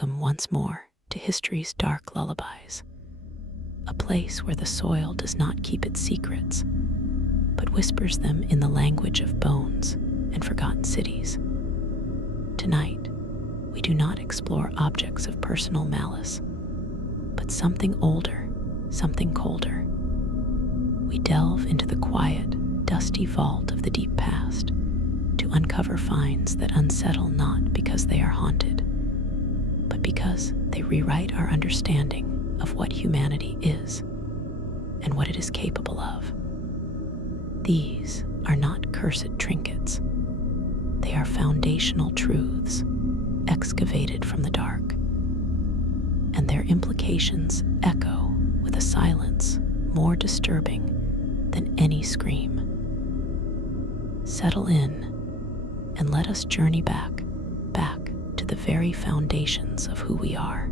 Welcome once more to history's dark lullabies, a place where the soil does not keep its secrets, but whispers them in the language of bones and forgotten cities. Tonight, we do not explore objects of personal malice, but something older, something colder. We delve into the quiet, dusty vault of the deep past to uncover finds that unsettle not because they are haunted, but because they rewrite our understanding of what humanity is and what it is capable of. These are not cursed trinkets. They are foundational truths excavated from the dark, and their implications echo with a silence more disturbing than any scream. Settle in and let us journey back to the very foundations of who we are.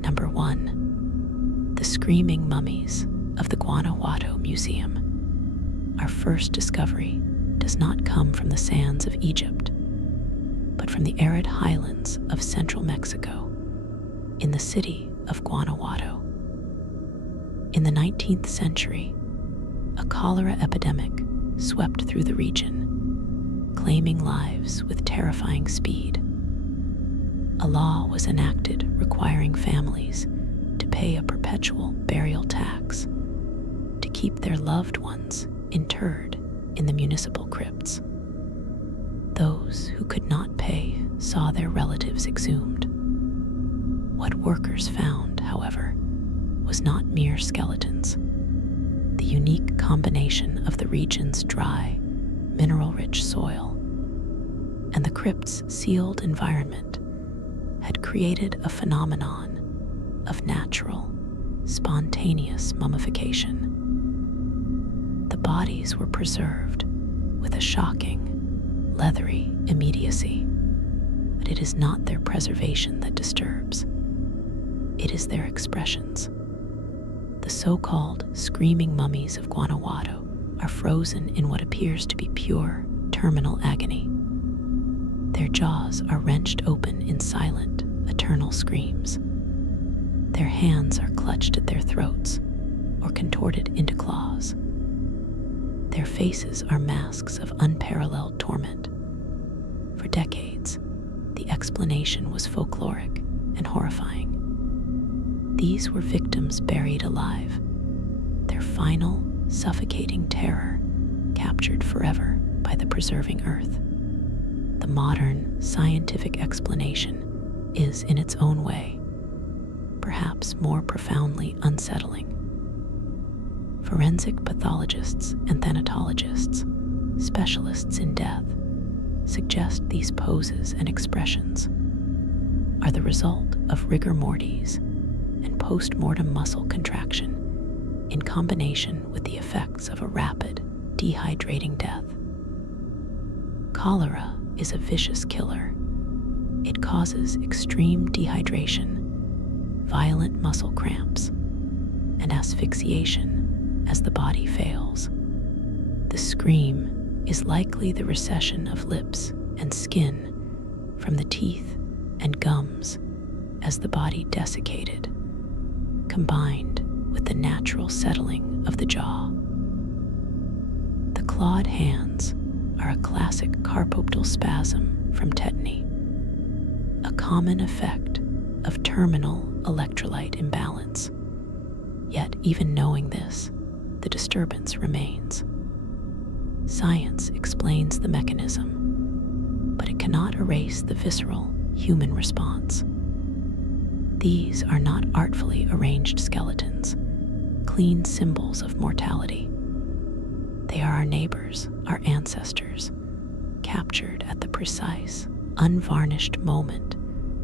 Number 1, the screaming mummies of the Guanajuato Museum. Our first discovery does not come from the sands of Egypt, but from the arid highlands of central Mexico, in the city of Guanajuato. In the 19th century, a cholera epidemic swept through the region, claiming lives with terrifying speed. A law was enacted requiring families to pay a perpetual burial tax to keep their loved ones interred in the municipal crypts. Those who could not pay saw their relatives exhumed. What workers found, however, was not mere skeletons. The unique combination of the region's dry, mineral-rich soil and the crypt's sealed environment had created a phenomenon of natural, spontaneous mummification. The bodies were preserved with a shocking, leathery immediacy, but it is not their preservation that disturbs. It is their expressions. The so-called screaming mummies of Guanajuato are frozen in what appears to be pure, terminal agony. Their jaws are wrenched open in silent, eternal screams. Their hands are clutched at their throats or contorted into claws. Their faces are masks of unparalleled torment. For decades, the explanation was folkloric and horrifying. These were victims buried alive, their final, suffocating terror captured forever by the preserving earth. The modern, scientific explanation is, in its own way, perhaps more profoundly unsettling. Forensic pathologists and thanatologists, specialists in death, suggest these poses and expressions are the result of rigor mortis and post-mortem muscle contraction in combination with the effects of a rapid, dehydrating death. Cholera is a vicious killer. It causes extreme dehydration, violent muscle cramps, and asphyxiation as the body fails. The scream is likely the recession of lips and skin from the teeth and gums as the body desiccated, combined with the natural settling of the jaw. The clawed hands are a classic carpoptal spasm from tetany, a common effect of terminal electrolyte imbalance. Yet even knowing this, the disturbance remains. Science explains the mechanism, but it cannot erase the visceral human response. These are not artfully arranged skeletons, clean symbols of mortality. They are our neighbors, our ancestors, captured at the precise, unvarnished moment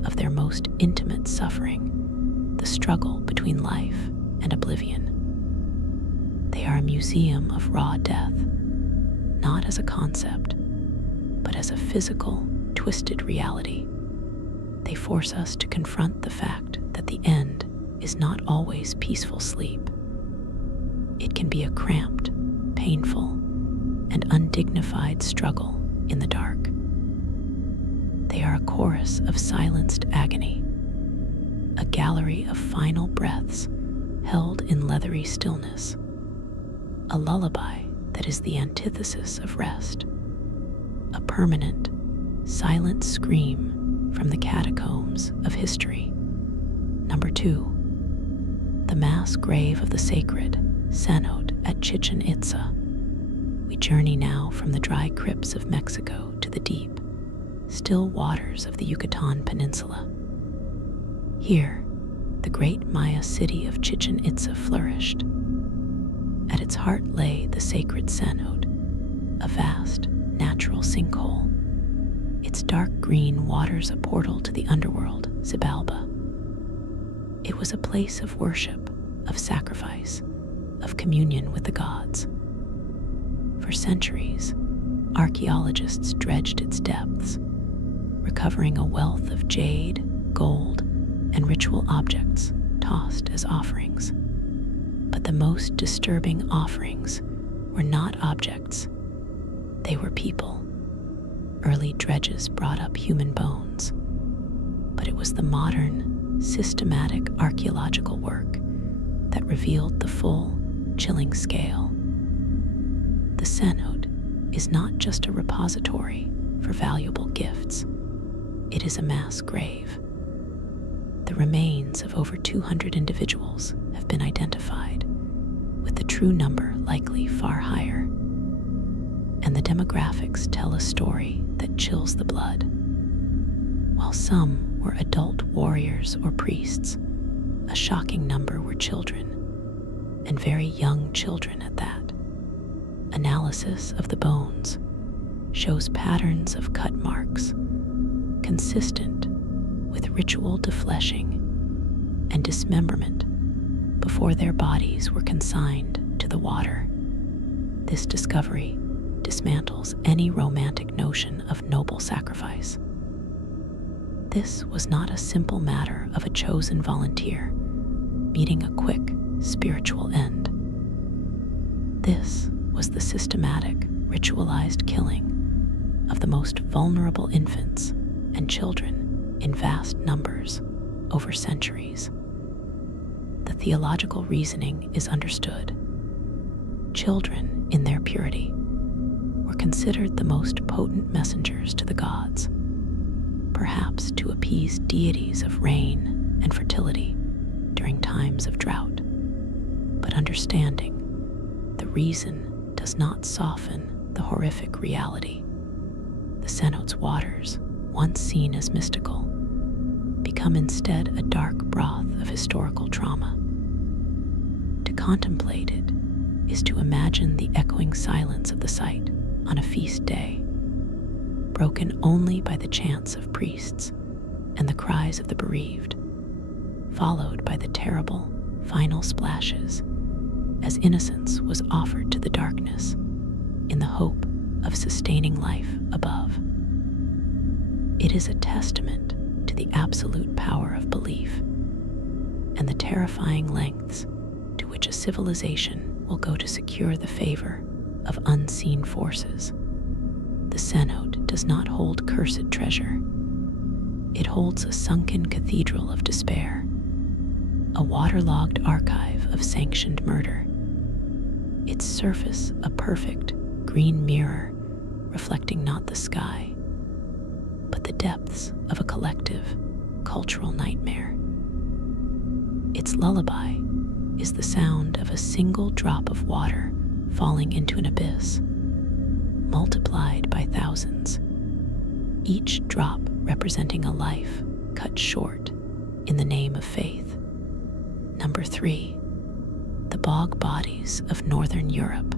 of their most intimate suffering, the struggle between life and oblivion. They are a museum of raw death, not as a concept, but as a physical, twisted reality. They force us to confront the fact that the end is not always peaceful sleep. It can be a cramped, painful, and undignified struggle in the dark. They are a chorus of silenced agony, gallery of final breaths held in leathery stillness, a lullaby that is the antithesis of rest, a permanent, silent scream from the catacombs of history. Number 2. The mass grave of the sacred cenote at Chichen Itza. We journey now from the dry crypts of Mexico to the deep, still waters of the Yucatan Peninsula. Here, the great Maya city of Chichen Itza flourished. At its heart lay the sacred cenote, a vast natural sinkhole, its dark green waters a portal to the underworld, Xibalba. It was a place of worship, of sacrifice, of communion with the gods. For centuries, archaeologists dredged its depths, recovering a wealth of jade, gold, and ritual objects tossed as offerings. But the most disturbing offerings were not objects, they were people. Early dredges brought up human bones, but it was the modern, systematic archaeological work that revealed the full, chilling scale. The cenote is not just a repository for valuable gifts, it is a mass grave. The remains of over 200 individuals have been identified, with the true number likely far higher. And the demographics tell a story that chills the blood. While some were adult warriors or priests, a shocking number were children, and very young children at that. Analysis of the bones shows patterns of cut marks, consistent with ritual defleshing and dismemberment before their bodies were consigned to the water. This discovery dismantles any romantic notion of noble sacrifice. This was not a simple matter of a chosen volunteer meeting a quick spiritual end. This was the systematic, ritualized killing of the most vulnerable infants and children in vast numbers over centuries. The theological reasoning is understood. Children, in their purity, were considered the most potent messengers to the gods, perhaps to appease deities of rain and fertility during times of drought. But understanding the reason does not soften the horrific reality. The cenote's waters, once seen as mystical, become instead a dark broth of historical trauma. To contemplate it is to imagine the echoing silence of the site on a feast day, broken only by the chants of priests and the cries of the bereaved, followed by the terrible final splashes as innocence was offered to the darkness in the hope of sustaining life above. It is a testament to the absolute power of belief and the terrifying lengths to which a civilization will go to secure the favor of unseen forces. The cenote does not hold cursed treasure. It holds a sunken cathedral of despair, a waterlogged archive of sanctioned murder, its surface a perfect green mirror reflecting not the sky, but the depths of a collective cultural nightmare. Its lullaby is the sound of a single drop of water falling into an abyss, multiplied by thousands, each drop representing a life cut short in the name of faith. Number 3, the bog bodies of Northern Europe.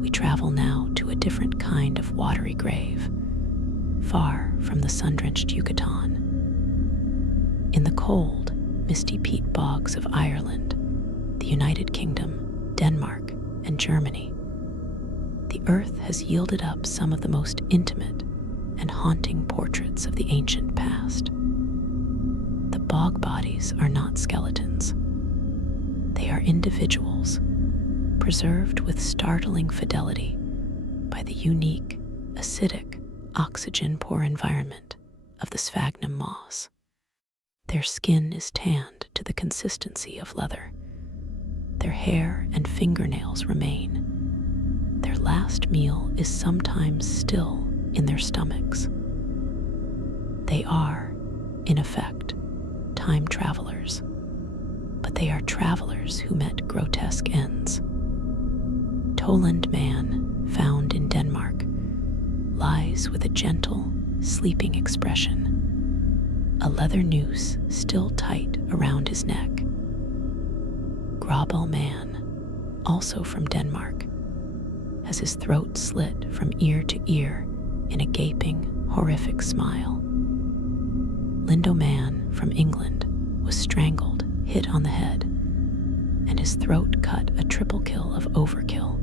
We travel now to a different kind of watery grave, far from the sun-drenched Yucatan. In the cold, misty peat bogs of Ireland, the United Kingdom, Denmark, and Germany, the earth has yielded up some of the most intimate and haunting portraits of the ancient past. The bog bodies are not skeletons. They are individuals, preserved with startling fidelity by the unique, acidic, oxygen-poor environment of the sphagnum moss. Their skin is tanned to the consistency of leather. Their hair and fingernails remain. Their last meal is sometimes still in their stomachs. They are, in effect, time travelers, but they are travelers who met grotesque ends. Toland man, found in Denmark, lies with a gentle, sleeping expression, a leather noose still tight around his neck. Grobel man, also from Denmark, has his throat slit from ear to ear in a gaping, horrific smile. Lindo man from England was strangled, hit on the head, and his throat cut a triple kill of overkill.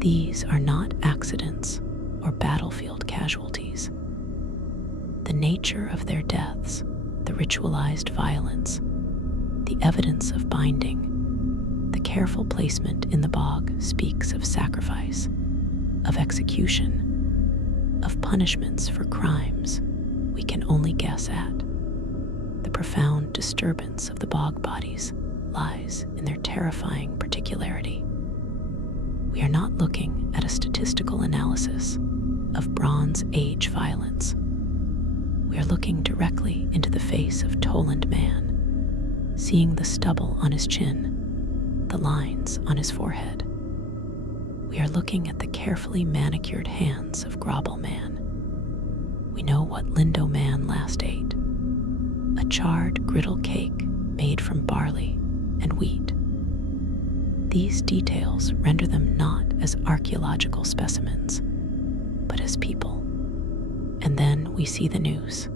These are not accidents or battlefield casualties. The nature of their deaths, the ritualized violence, the evidence of binding, the careful placement in the bog speaks of sacrifice, of execution, of punishments for crimes we can only guess at. The profound disturbance of the bog bodies lies in their terrifying particularity. We are not looking at a statistical analysis of Bronze Age violence. We are looking directly into the face of Toland man, seeing the stubble on his chin, the lines on his forehead. We are looking at the carefully manicured hands of Grobel man. We know what Lindo man last ate: a charred griddle cake made from barley and wheat. These details render them not as archaeological specimens, but as people. And then we see the noose,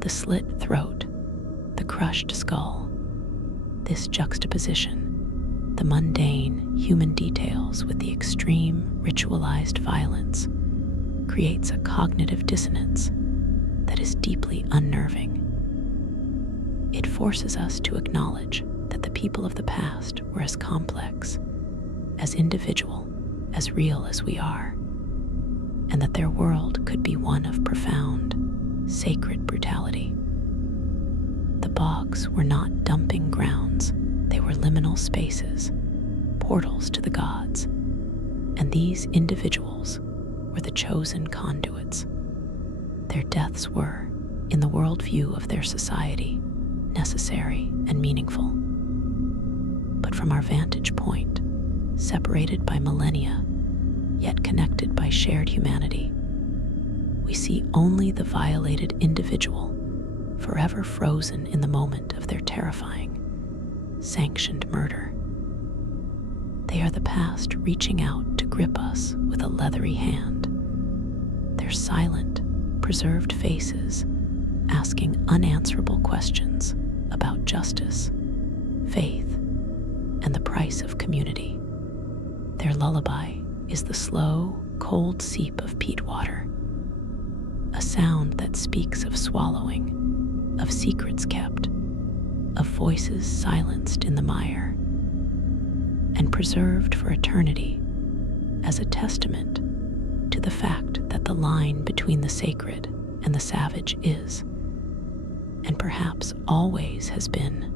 the slit throat, the crushed skull. This juxtaposition, the mundane human details with the extreme ritualized violence, creates a cognitive dissonance that is deeply unnerving. It forces us to acknowledge that the people of the past were as complex, as individual, as real as we are, and that their world could be one of profound, sacred brutality. The bogs were not dumping grounds, they were liminal spaces, portals to the gods, and these individuals were the chosen conduits. Their deaths were, in the worldview of their society, necessary and meaningful. But from our vantage point, separated by millennia, yet connected by shared humanity, we see only the violated individual, forever frozen in the moment of their terrifying, sanctioned murder. They are the past reaching out to grip us with a leathery hand, their silent, preserved faces asking unanswerable questions about justice, faith, and the price of community. Their lullaby is the slow, cold seep of peat water, a sound that speaks of swallowing, of secrets kept, of voices silenced in the mire, and preserved for eternity as a testament to the fact that the line between the sacred and the savage is, and perhaps always has been,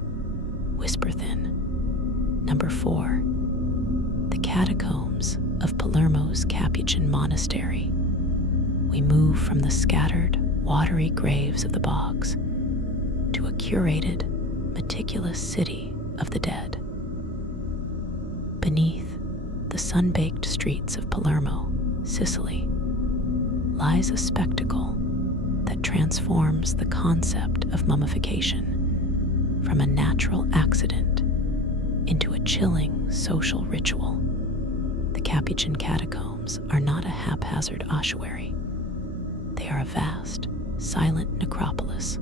whisper thin. Number 4. The catacombs of Palermo's Capuchin monastery. We move from the scattered, watery graves of the bogs to a curated, meticulous city of the dead. Beneath the sun-baked streets of Palermo, Sicily, lies a spectacle that transforms the concept of mummification from a natural accident into a chilling social ritual. The Capuchin catacombs are not a haphazard ossuary. They are a vast, silent necropolis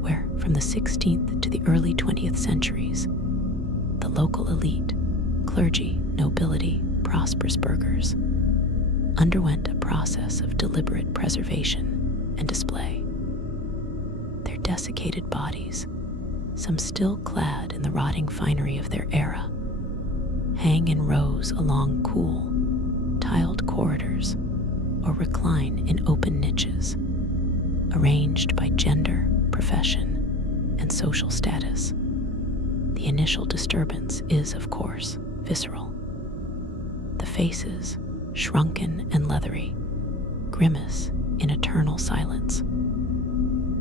where, from the 16th to the early 20th centuries, the local elite, clergy, nobility, prosperous burghers, underwent a process of deliberate preservation and display. Their desiccated bodies, some still clad in the rotting finery of their era, hang in rows along cool, tiled corridors or recline in open niches, arranged by gender, profession, and social status. The initial disturbance is, of course, visceral. The faces, shrunken and leathery, grimace in eternal silence.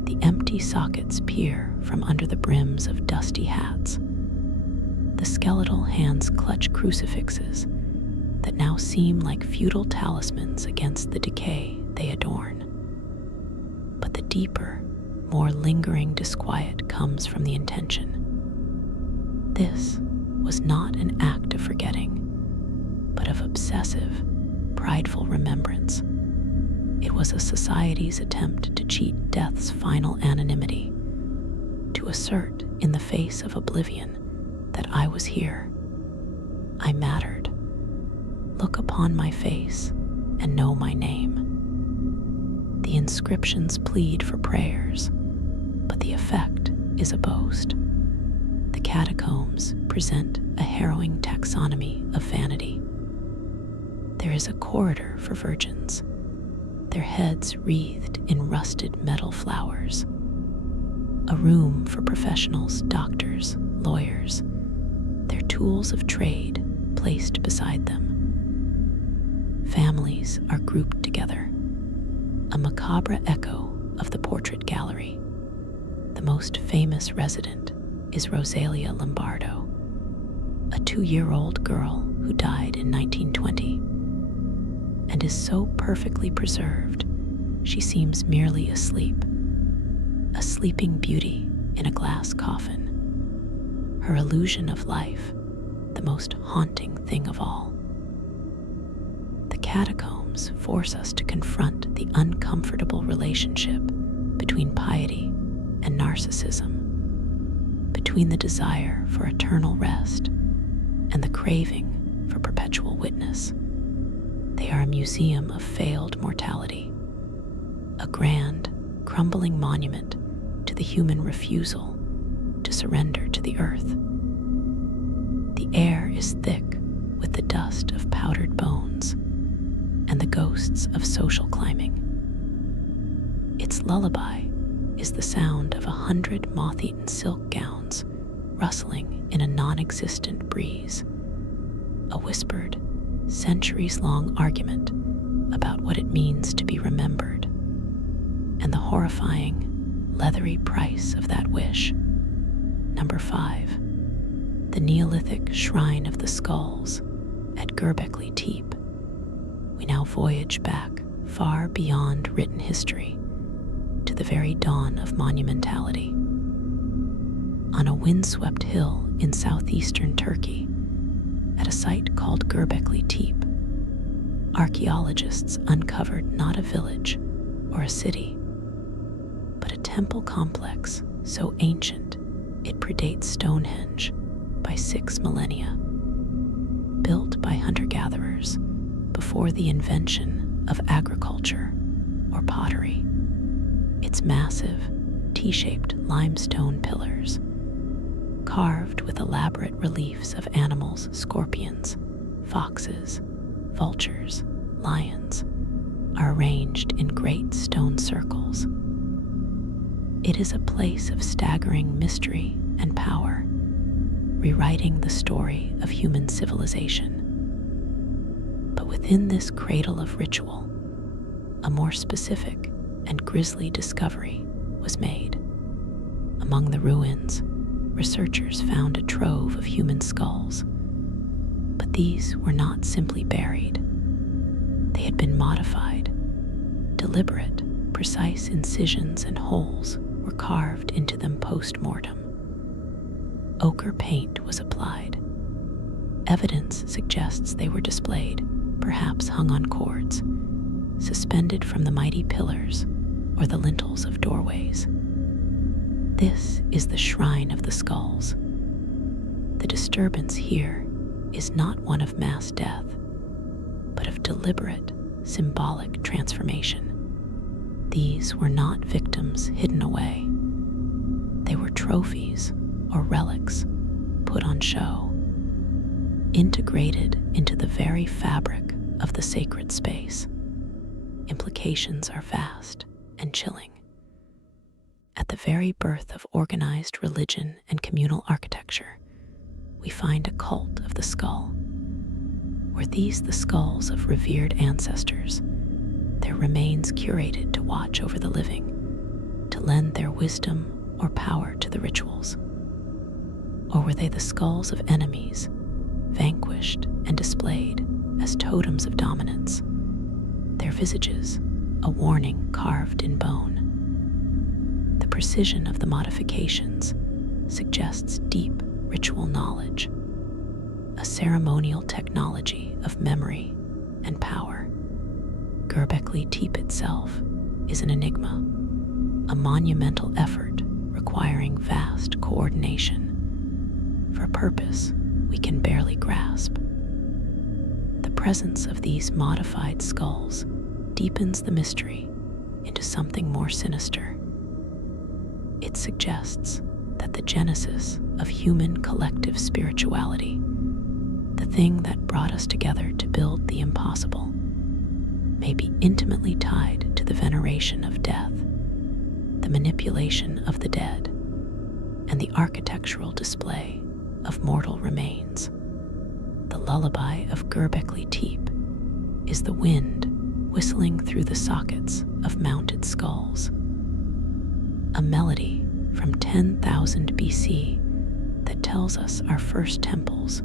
The empty sockets peer from under the brims of dusty hats. The skeletal hands clutch crucifixes that now seem like feudal talismans against the decay they adorn. But the deeper, more lingering disquiet comes from the intention. This was not an act of forgetting, but of obsessive, prideful remembrance. It was a society's attempt to cheat death's final anonymity, to assert in the face of oblivion that I was here. I mattered. Look upon my face and know my name. The inscriptions plead for prayers, but the effect is a boast. The catacombs present a harrowing taxonomy of vanity. There is a corridor for virgins, their heads wreathed in rusted metal flowers. A room for professionals, doctors, lawyers, their tools of trade placed beside them. Families are grouped together, a macabre echo of the portrait gallery. The most famous resident is Rosalia Lombardo, a 2-year-old girl who died in 1920, and is so perfectly preserved she seems merely asleep, a sleeping beauty in a glass coffin, her illusion of life the most haunting thing of all. The catacombs force us to confront the uncomfortable relationship between piety and narcissism, between the desire for eternal rest and the craving for perpetual witness. They are a museum of failed mortality, a grand, crumbling monument to the human refusal to surrender to the earth. The air is thick with the dust of powdered bones and the ghosts of social climbing. Its lullaby is the sound of 100 moth-eaten silk gowns rustling in a non-existent breeze, a whispered, centuries-long argument about what it means to be remembered, and the horrifying, leathery price of that wish. Number 5. The Neolithic Shrine of the Skulls at Göbekli Tepe. We now voyage back far beyond written history to the very dawn of monumentality. On a windswept hill in southeastern Turkey, at a site called Göbekli Tepe, archaeologists uncovered not a village or a city, but a temple complex so ancient it predates Stonehenge by 6 millennia, built by hunter-gatherers before the invention of agriculture or pottery. Its massive, T-shaped limestone pillars, carved with elaborate reliefs of animals, scorpions, foxes, vultures, lions, are arranged in great stone circles. It is a place of staggering mystery and power, rewriting the story of human civilization. But within this cradle of ritual, a more specific and grisly discovery was made. Among the ruins, researchers found a trove of human skulls, but these were not simply buried. They had been modified. Deliberate, precise incisions and holes were carved into them post-mortem. Ochre paint was applied. Evidence suggests they were displayed, perhaps hung on cords, suspended from the mighty pillars or the lintels of doorways. This is the Shrine of the Skulls. The disturbance here is not one of mass death, but of deliberate, symbolic transformation. These were not victims hidden away. They were trophies or relics put on show, integrated into the very fabric of the sacred space. Implications are vast and chilling. At the very birth of organized religion and communal architecture, we find a cult of the skull. Were these the skulls of revered ancestors, their remains curated to watch over the living, to lend their wisdom or power to the rituals? Or were they the skulls of enemies, vanquished and displayed as totems of dominance, their visages a warning carved in bone? The precision of the modifications suggests deep ritual knowledge, a ceremonial technology of memory and power. Göbekli Tepe itself is an enigma, a monumental effort requiring vast coordination for a purpose we can barely grasp. The presence of these modified skulls deepens the mystery into something more sinister. It suggests that the genesis of human collective spirituality, the thing that brought us together to build the impossible, may be intimately tied to the veneration of death, the manipulation of the dead, and the architectural display of mortal remains. The lullaby of Göbekli Tepe is the wind whistling through the sockets of mounted skulls, a melody from 10,000 BC that tells us our first temples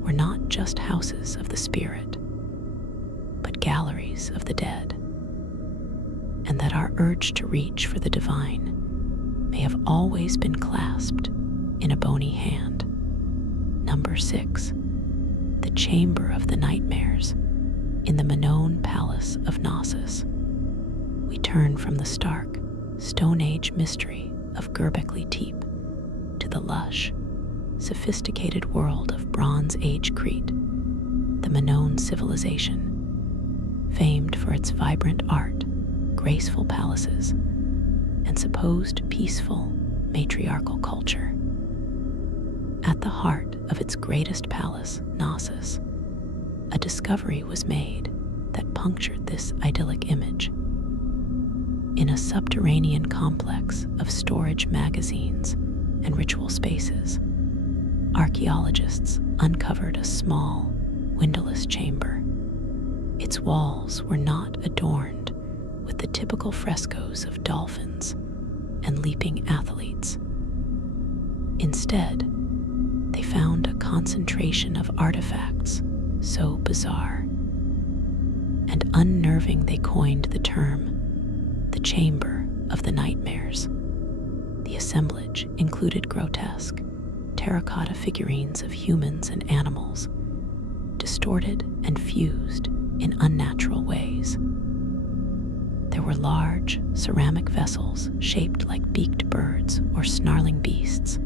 were not just houses of the spirit, but galleries of the dead, and that our urge to reach for the divine may have always been clasped in a bony hand. Number 6, the Chamber of the Nightmares in the Minoan Palace of Knossos. We turn from the stark, Stone Age mystery of Göbekli Tepe to the lush, sophisticated world of Bronze Age Crete, the Minoan civilization, famed for its vibrant art, graceful palaces, and supposed peaceful matriarchal culture. At the heart of its greatest palace, Knossos, a discovery was made that punctured this idyllic image. In a subterranean complex of storage magazines and ritual spaces, archaeologists uncovered a small, windowless chamber. Its walls were not adorned with the typical frescoes of dolphins and leaping athletes. Instead, they found a concentration of artifacts so bizarre and unnerving they coined the term the Chamber of the Nightmares. The assemblage included grotesque, terracotta figurines of humans and animals, distorted and fused in unnatural ways. There were large ceramic vessels shaped like beaked birds or snarling beasts,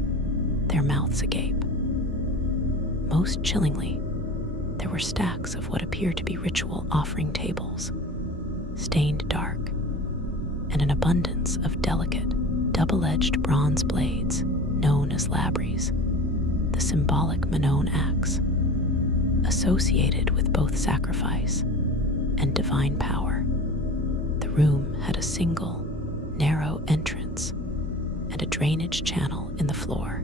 their mouths agape. Most chillingly, there were stacks of what appear to be ritual offering tables, stained dark, and an abundance of delicate, double-edged bronze blades known as labries, the symbolic Minoan axe, associated with both sacrifice and divine power. The room had a single, narrow entrance and a drainage channel in the floor.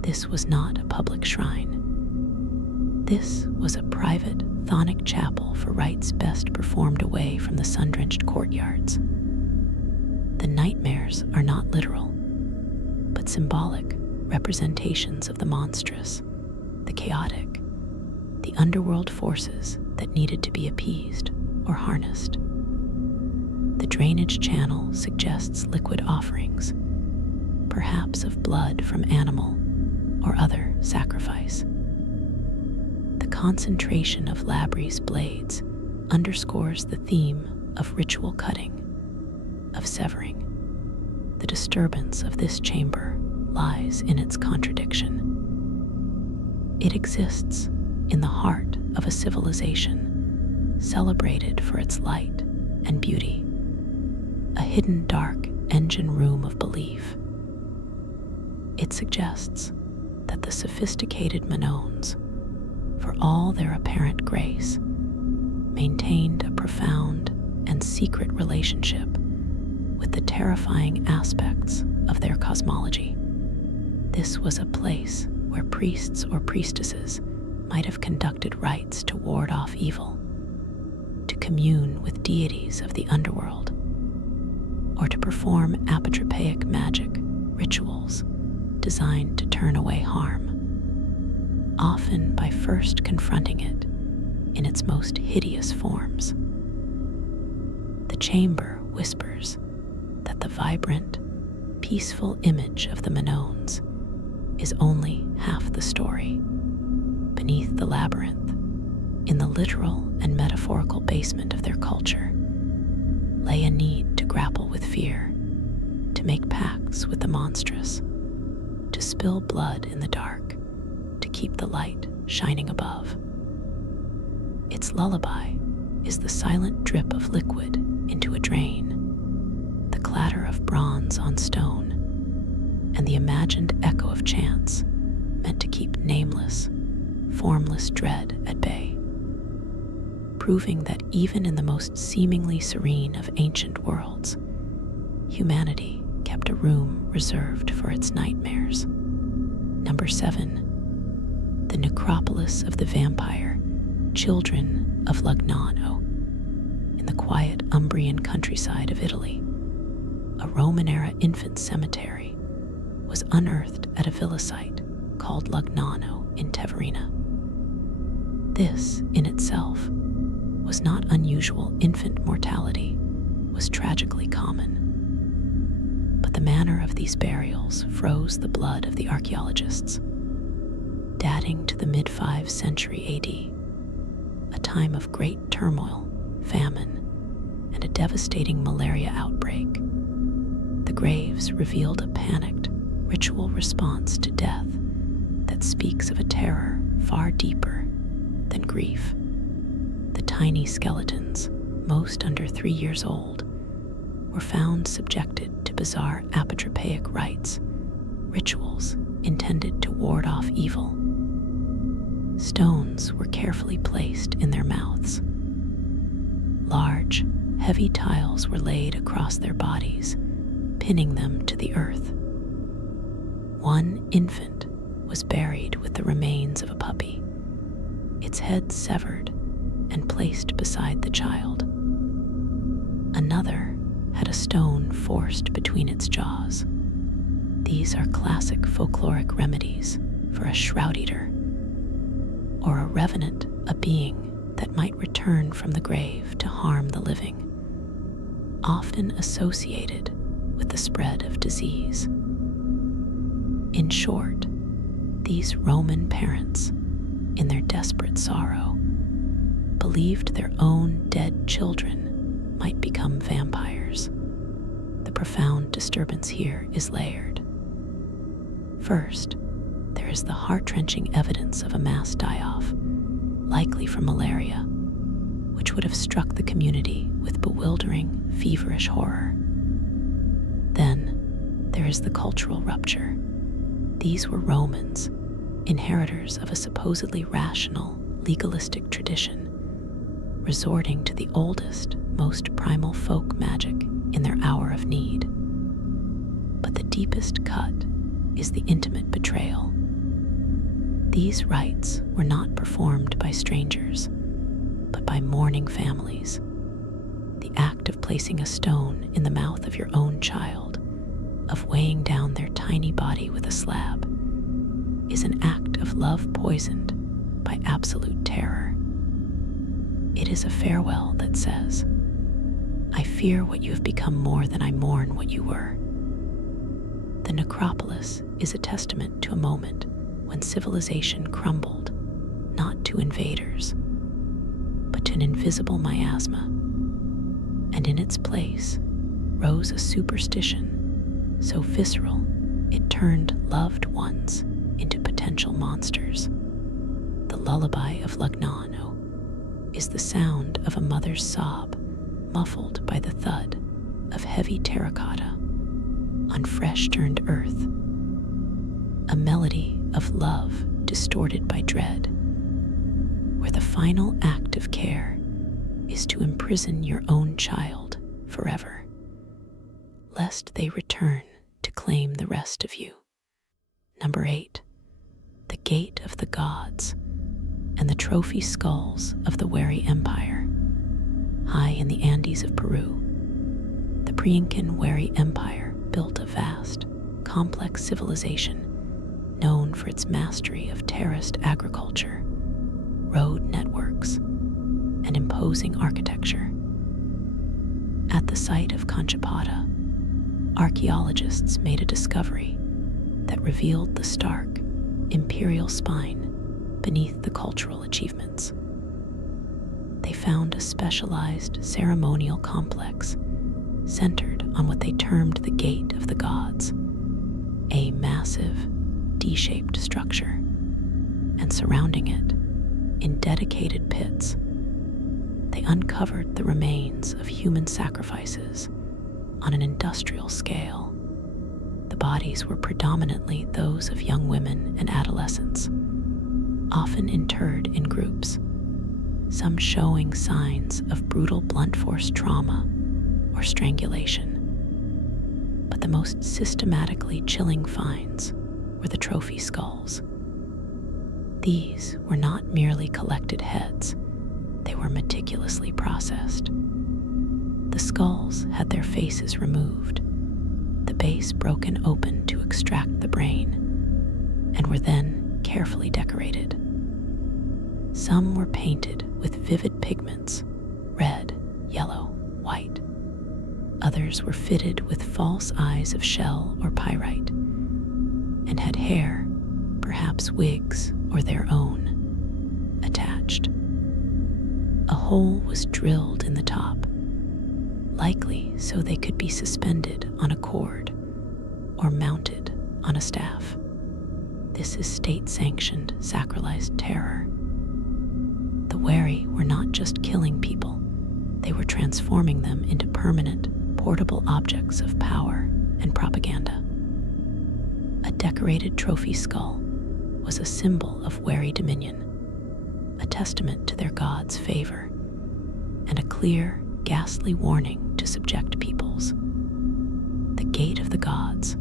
This was not a public shrine. This was a private, chthonic chapel for rites best performed away from the sun-drenched courtyards. The nightmares are not literal, but symbolic representations of the monstrous, the chaotic, the underworld forces that needed to be appeased or harnessed. The drainage channel suggests liquid offerings, perhaps of blood from animal or other sacrifice. The concentration of Labri's blades underscores the theme of ritual cutting, of severing. The disturbance of this chamber lies in its contradiction. It exists in the heart of a civilization celebrated for its light and beauty, a hidden dark engine room of belief. It suggests that the sophisticated Minoans, for all their apparent grace, maintained a profound and secret relationship with the terrifying aspects of their cosmology. This was a place where priests or priestesses might have conducted rites to ward off evil, to commune with deities of the underworld, or to perform apotropaic magic rituals designed to turn away harm, often by first confronting it in its most hideous forms. The chamber whispers that the vibrant, peaceful image of the Minoans is only half the story. Beneath the labyrinth, in the literal and metaphorical basement of their culture, lay a need to grapple with fear, to make pacts with the monstrous, to spill blood in the dark, to keep the light shining above. Its lullaby is the silent drip of liquid into a drain, the clatter of bronze on stone, and the imagined echo of chants meant to keep nameless, formless dread at bay, proving that even in the most seemingly serene of ancient worlds, humanity kept a room reserved for its nightmares. Number 7. The necropolis of the vampire children of Lugnano. In the quiet Umbrian countryside of Italy, a Roman-era infant cemetery was unearthed at a villa site called Lugnano in Teverina. This, in itself, was not unusual. Infant mortality was tragically common. But the manner of these burials froze the blood of the archaeologists. Dating to the mid-5th century AD, a time of great turmoil, famine, and a devastating malaria outbreak, the graves revealed a panicked, ritual response to death that speaks of a terror far deeper than grief. The tiny skeletons, most under 3 years old, were found subjected to bizarre apotropaic rites, rituals intended to ward off evil. Stones were carefully placed in their mouths. Large, heavy tiles were laid across their bodies, pinning them to the earth. One infant was buried with the remains of a puppy, its head severed and placed beside the child. Another had a stone forced between its jaws. These are classic folkloric remedies for a shroud eater, or a revenant, a being that might return from the grave to harm the living, often associated with the spread of disease. In short, these Roman parents, in their desperate sorrow, believed their own dead children might become vampires. The profound disturbance here is layered. First, there is the heart-wrenching evidence of a mass die-off, likely from malaria, which would have struck the community with bewildering, feverish horror. Then, there is the cultural rupture. These were Romans, inheritors of a supposedly rational, legalistic tradition, resorting to the oldest, most primal folk magic in their hour of need. But the deepest cut is the intimate betrayal. These rites were not performed by strangers, but by mourning families. The act of placing a stone in the mouth of your own child, of weighing down their tiny body with a slab, is an act of love poisoned by absolute terror. It is a farewell that says, "I fear what you have become more than I mourn what you were." The necropolis is a testament to a moment when civilization crumbled, not to invaders, but to an invisible miasma, and in its place rose a superstition so visceral it turned loved ones into potential monsters. The lullaby of Lugnano is the sound of a mother's sob muffled by the thud of heavy terracotta on fresh-turned earth, a melody of love distorted by dread, where the final act of care is to imprison your own child forever. lest they return to claim the rest of you. Number 8. The Gate of the Gods and the trophy skulls of the Wari Empire. High in the Andes of Peru, the pre-Incan Wari Empire built a vast, complex civilization known for its mastery of terraced agriculture, road networks, and imposing architecture. At the site of Conchapata, archaeologists made a discovery that revealed the stark, imperial spine beneath the cultural achievements. They found a specialized ceremonial complex centered on what they termed the Gate of the Gods, a massive, D-shaped structure, and surrounding it, in dedicated pits, they uncovered the remains of human sacrifices on an industrial scale. The bodies were predominantly those of young women and adolescents, often interred in groups, some showing signs of brutal blunt force trauma or strangulation. But the most systematically chilling finds were the trophy skulls. These were not merely collected heads, they were meticulously processed. The skulls had their faces removed, the base broken open to extract the brain, and were then carefully decorated. Some were painted with vivid pigments, red, yellow, white. Others were fitted with false eyes of shell or pyrite, and had hair, perhaps wigs or their own, attached. A hole was drilled in the top, likely so they could be suspended on a cord or mounted on a staff. This is state-sanctioned, sacralized terror. The Wari were not just killing people, they were transforming them into permanent, portable objects of power and propaganda. A decorated trophy skull was a symbol of Wari dominion, a testament to their god's favor, and a clear, ghastly warning to subject peoples. The Gate of the Gods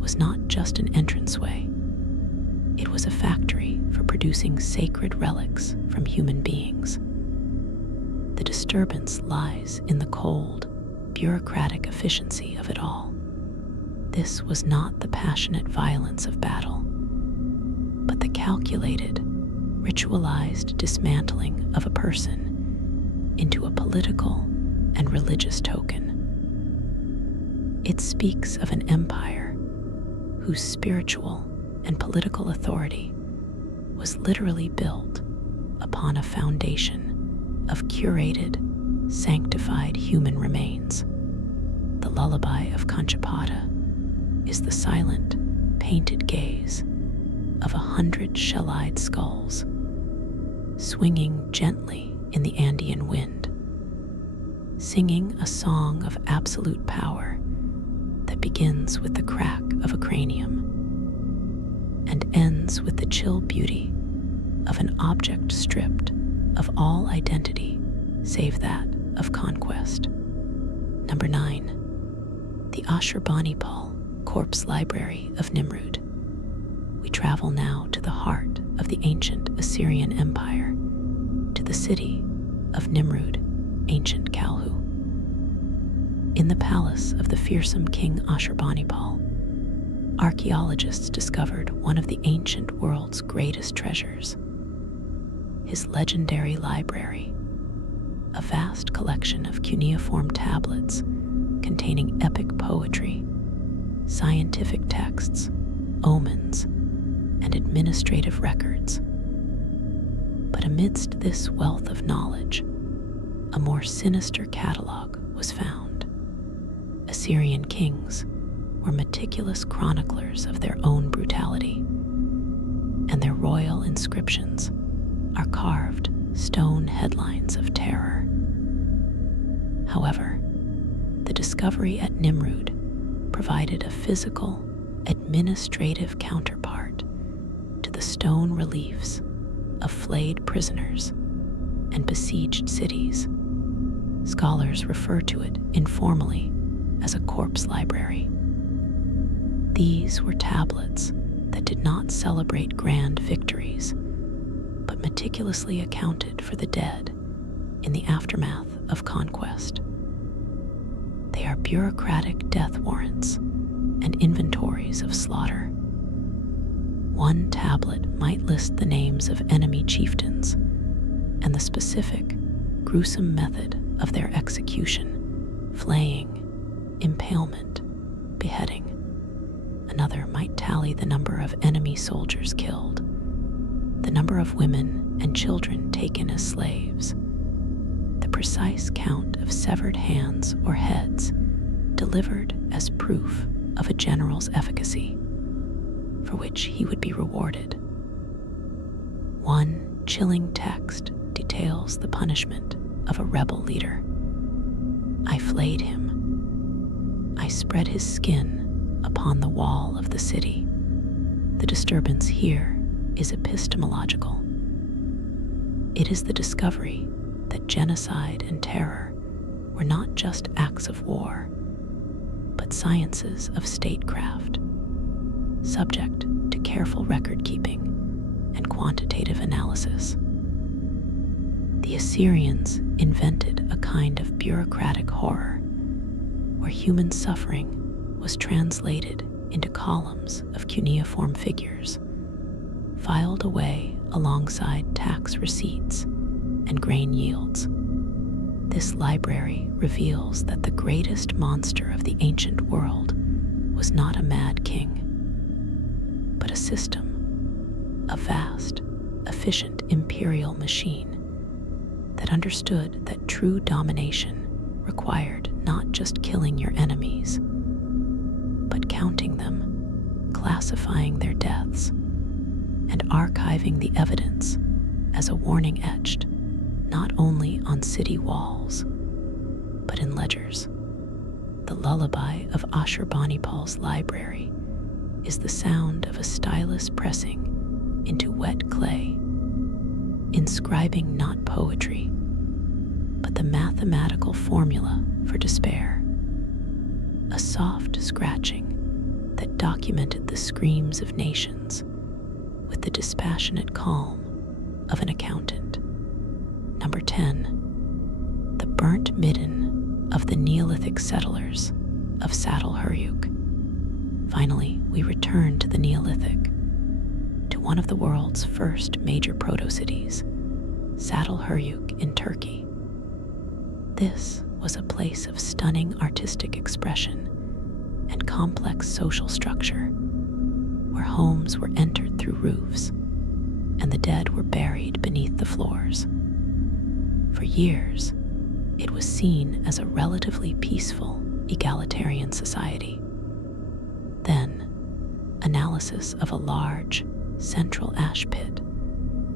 was not just an entranceway, it was a factory for producing sacred relics from human beings. The disturbance lies in the cold, bureaucratic efficiency of it all. This was not the passionate violence of battle, but the calculated, ritualized dismantling of a person into a political and religious token. It speaks of an empire whose spiritual and political authority was literally built upon a foundation of curated, sanctified human remains. The lullaby of Conchapata is the silent, painted gaze of 100 shell-eyed skulls, swinging gently in the Andean wind, singing a song of absolute power that begins with the crack of a cranium and ends with the chill beauty of an object stripped of all identity save that of conquest. Number 9. The Ashurbanipal Corpse Library of Nimrud. We travel now to the heart of the ancient Assyrian Empire, to the city of Nimrud, ancient Kalhu. In the palace of the fearsome king Ashurbanipal, archaeologists discovered one of the ancient world's greatest treasures, his legendary library, a vast collection of cuneiform tablets containing epic poetry, scientific texts, omens, and administrative records. But amidst this wealth of knowledge, a more sinister catalog was found. Assyrian kings were meticulous chroniclers of their own brutality, and their royal inscriptions are carved stone headlines of terror. However, the discovery at Nimrud provided a physical, administrative counterpart to the stone reliefs of flayed prisoners and besieged cities. Scholars refer to it informally as a corpse library. These were tablets that did not celebrate grand victories, but meticulously accounted for the dead in the aftermath of conquest. They are bureaucratic death warrants and inventories of slaughter. One tablet might list the names of enemy chieftains and the specific, gruesome method of their execution: flaying, impalement, beheading. Another might tally the number of enemy soldiers killed, the number of women and children taken as slaves, the precise count of severed hands or heads delivered as proof of a general's efficacy, for which he would be rewarded. One chilling text details the punishment of a rebel leader. I flayed him. I spread his skin upon the wall of the city. The disturbance here is epistemological. It is the discovery that genocide and terror were not just acts of war, but sciences of statecraft, subject to careful record-keeping and quantitative analysis. The Assyrians invented a kind of bureaucratic horror where human suffering was translated into columns of cuneiform figures, filed away alongside tax receipts and grain yields. This library reveals that the greatest monster of the ancient world was not a mad king, but a system, a vast, efficient imperial machine that understood that true domination required not just killing your enemies, but counting them, classifying their deaths, and archiving the evidence as a warning etched not only on city walls, but in ledgers. The lullaby of Ashurbanipal's library is the sound of a stylus pressing into wet clay, inscribing not poetry, but the mathematical formula for despair. A soft scratching that documented the screams of nations with the dispassionate calm of an accountant. Number 10. The burnt midden of the Neolithic settlers of Saddle Huruyuk. Finally, we return to the Neolithic, to one of the world's first major proto-cities, Saddle Huruyuk in Turkey. This was a place of stunning artistic expression and complex social structure, where homes were entered through roofs and the dead were buried beneath the floors. For years, it was seen as a relatively peaceful, egalitarian society. Then, analysis of a large, central ash pit,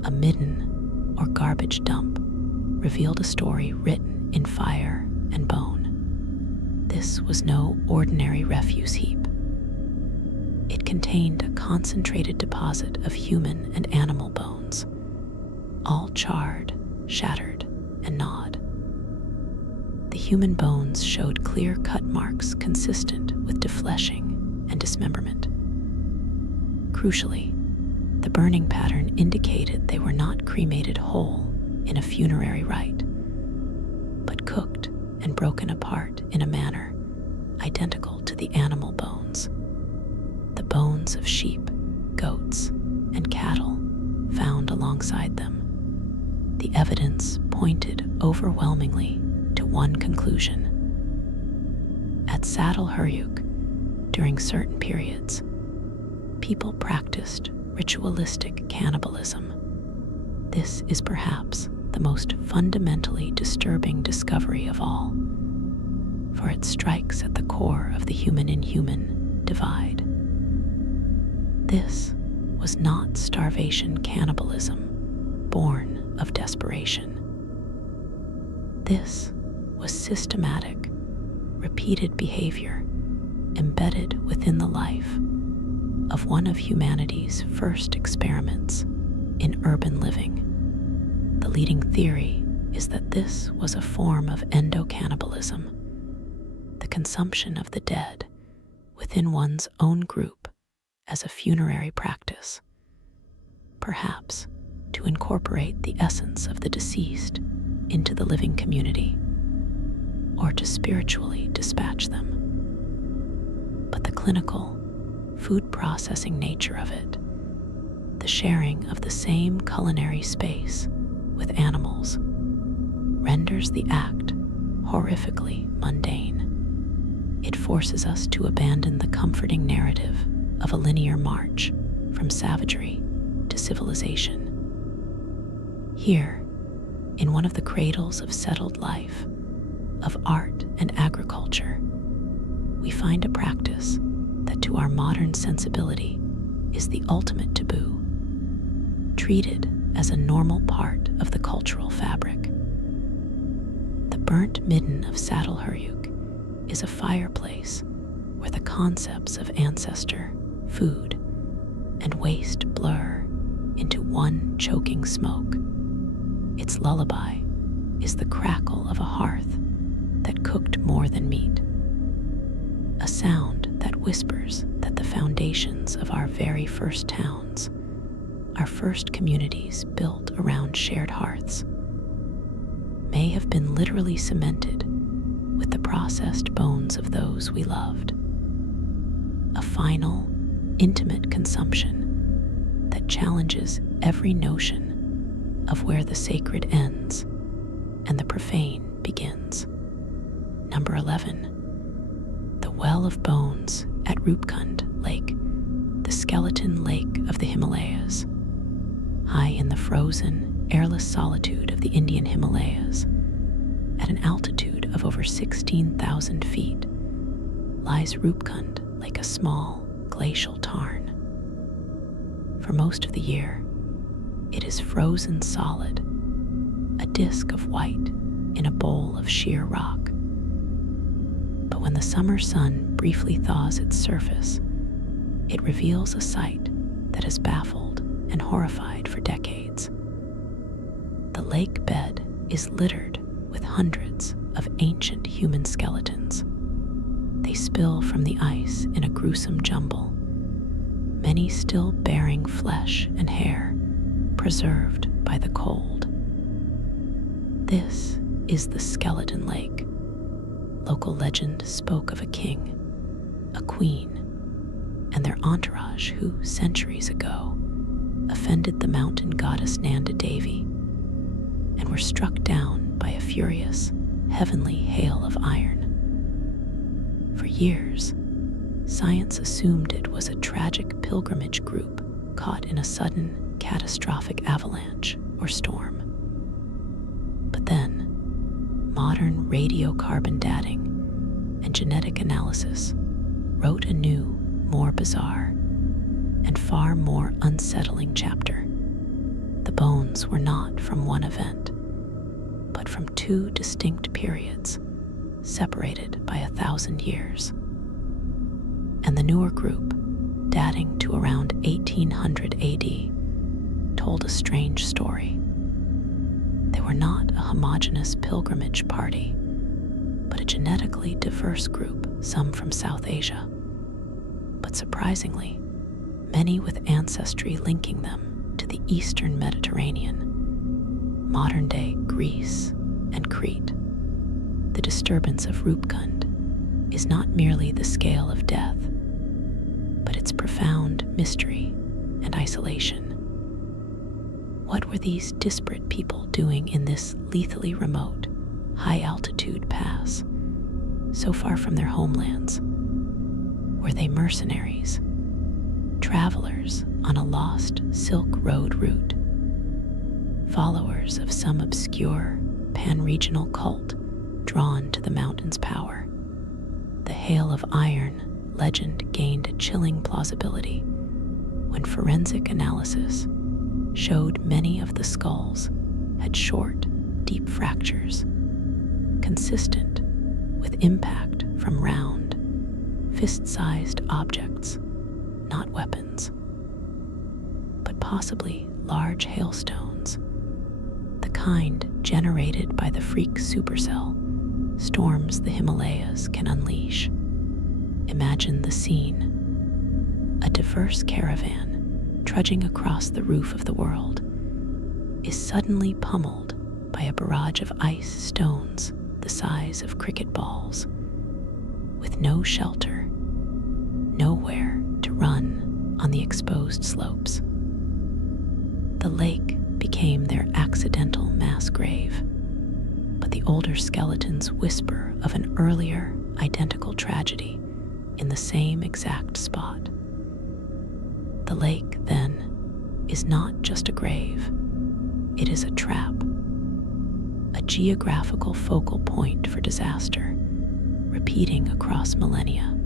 a midden or garbage dump, revealed a story written in fire and bone. This was no ordinary refuse heap. It contained a concentrated deposit of human and animal bones, all charred, shattered, and gnawed. The human bones showed clear cut marks consistent with defleshing and dismemberment. Crucially, the burning pattern indicated they were not cremated whole in a funerary rite, but cooked and broken apart in a manner identical to the animal bones. The bones of sheep, goats, and cattle found alongside them. The evidence pointed overwhelmingly to one conclusion. At Saddle Huruyuk, during certain periods, people practiced ritualistic cannibalism. This is perhaps the most fundamentally disturbing discovery of all, for it strikes at the core of the human-inhuman divide. This was not starvation cannibalism born of desperation. This was systematic, repeated behavior embedded within the life of one of humanity's first experiments in urban living. The leading theory is that this was a form of endocannibalism, the consumption of the dead within one's own group as a funerary practice, perhaps to incorporate the essence of the deceased into the living community, or to spiritually dispatch them. But the clinical, food processing nature of it, the sharing of the same culinary space with animals, renders the act horrifically mundane. It forces us to abandon the comforting narrative of a linear march from savagery to civilization. Here, in one of the cradles of settled life, of art and agriculture, we find a practice that to our modern sensibility is the ultimate taboo, treated as a normal part of the cultural fabric. The burnt midden of Saddle-Huruk is a fireplace where the concepts of ancestor, food, and waste blur into one choking smoke. Its lullaby is the crackle of a hearth that cooked more than meat, a sound that whispers that the foundations of our very first towns, our first communities built around shared hearths, may have been literally cemented with the processed bones of those we loved. A final, intimate consumption that challenges every notion of where the sacred ends and the profane begins. Number 11. The Well of Bones at Rupkund Lake, the skeleton lake of the Himalayas. High in the frozen, airless solitude of the Indian Himalayas, at an altitude of over 16,000 feet, lies Rupkund like a small, glacial tarn. For most of the year, it is frozen solid, a disk of white in a bowl of sheer rock. But when the summer sun briefly thaws its surface, it reveals a sight that has baffled and horrified for decades. The lake bed is littered with hundreds of ancient human skeletons. They spill from the ice in a gruesome jumble, many still bearing flesh and hair, preserved by the cold. This is the Skeleton Lake. Local legend spoke of a king, a queen, and their entourage who, centuries ago, offended the mountain goddess Nanda Devi and were struck down by a furious, heavenly hail of iron. For years, science assumed it was a tragic pilgrimage group caught in a sudden, catastrophic avalanche or storm. But then, modern radiocarbon dating and genetic analysis wrote a new, more bizarre, and far more unsettling chapter. The bones were not from one event, but from two distinct periods, separated by 1,000 years. And the newer group, dating to around 1800 AD, told a strange story. They were not a homogeneous pilgrimage party, but a genetically diverse group, some from South Asia. But surprisingly, many with ancestry linking them to the Eastern Mediterranean, modern-day Greece and Crete. The disturbance of Rupkund is not merely the scale of death, but its profound mystery and isolation. What were these disparate people doing in this lethally remote, high-altitude pass, so far from their homelands? Were they mercenaries, travelers on a lost Silk Road route, followers of some obscure, pan-regional cult drawn to the mountain's power? The Hail of Iron legend gained a chilling plausibility when forensic analysis showed many of the skulls had short, deep fractures, consistent with impact from round, fist-sized objects, not weapons, but possibly large hailstones, the kind generated by the freak supercell storms the Himalayas can unleash. Imagine the scene. A diverse caravan, trudging across the roof of the world, is suddenly pummeled by a barrage of ice stones the size of cricket balls, with no shelter, nowhere to run on the exposed slopes. The lake became their accidental mass grave, but the older skeletons whisper of an earlier, identical tragedy in the same exact spot. The lake, then, is not just a grave, it is a trap, a geographical focal point for disaster, repeating across millennia.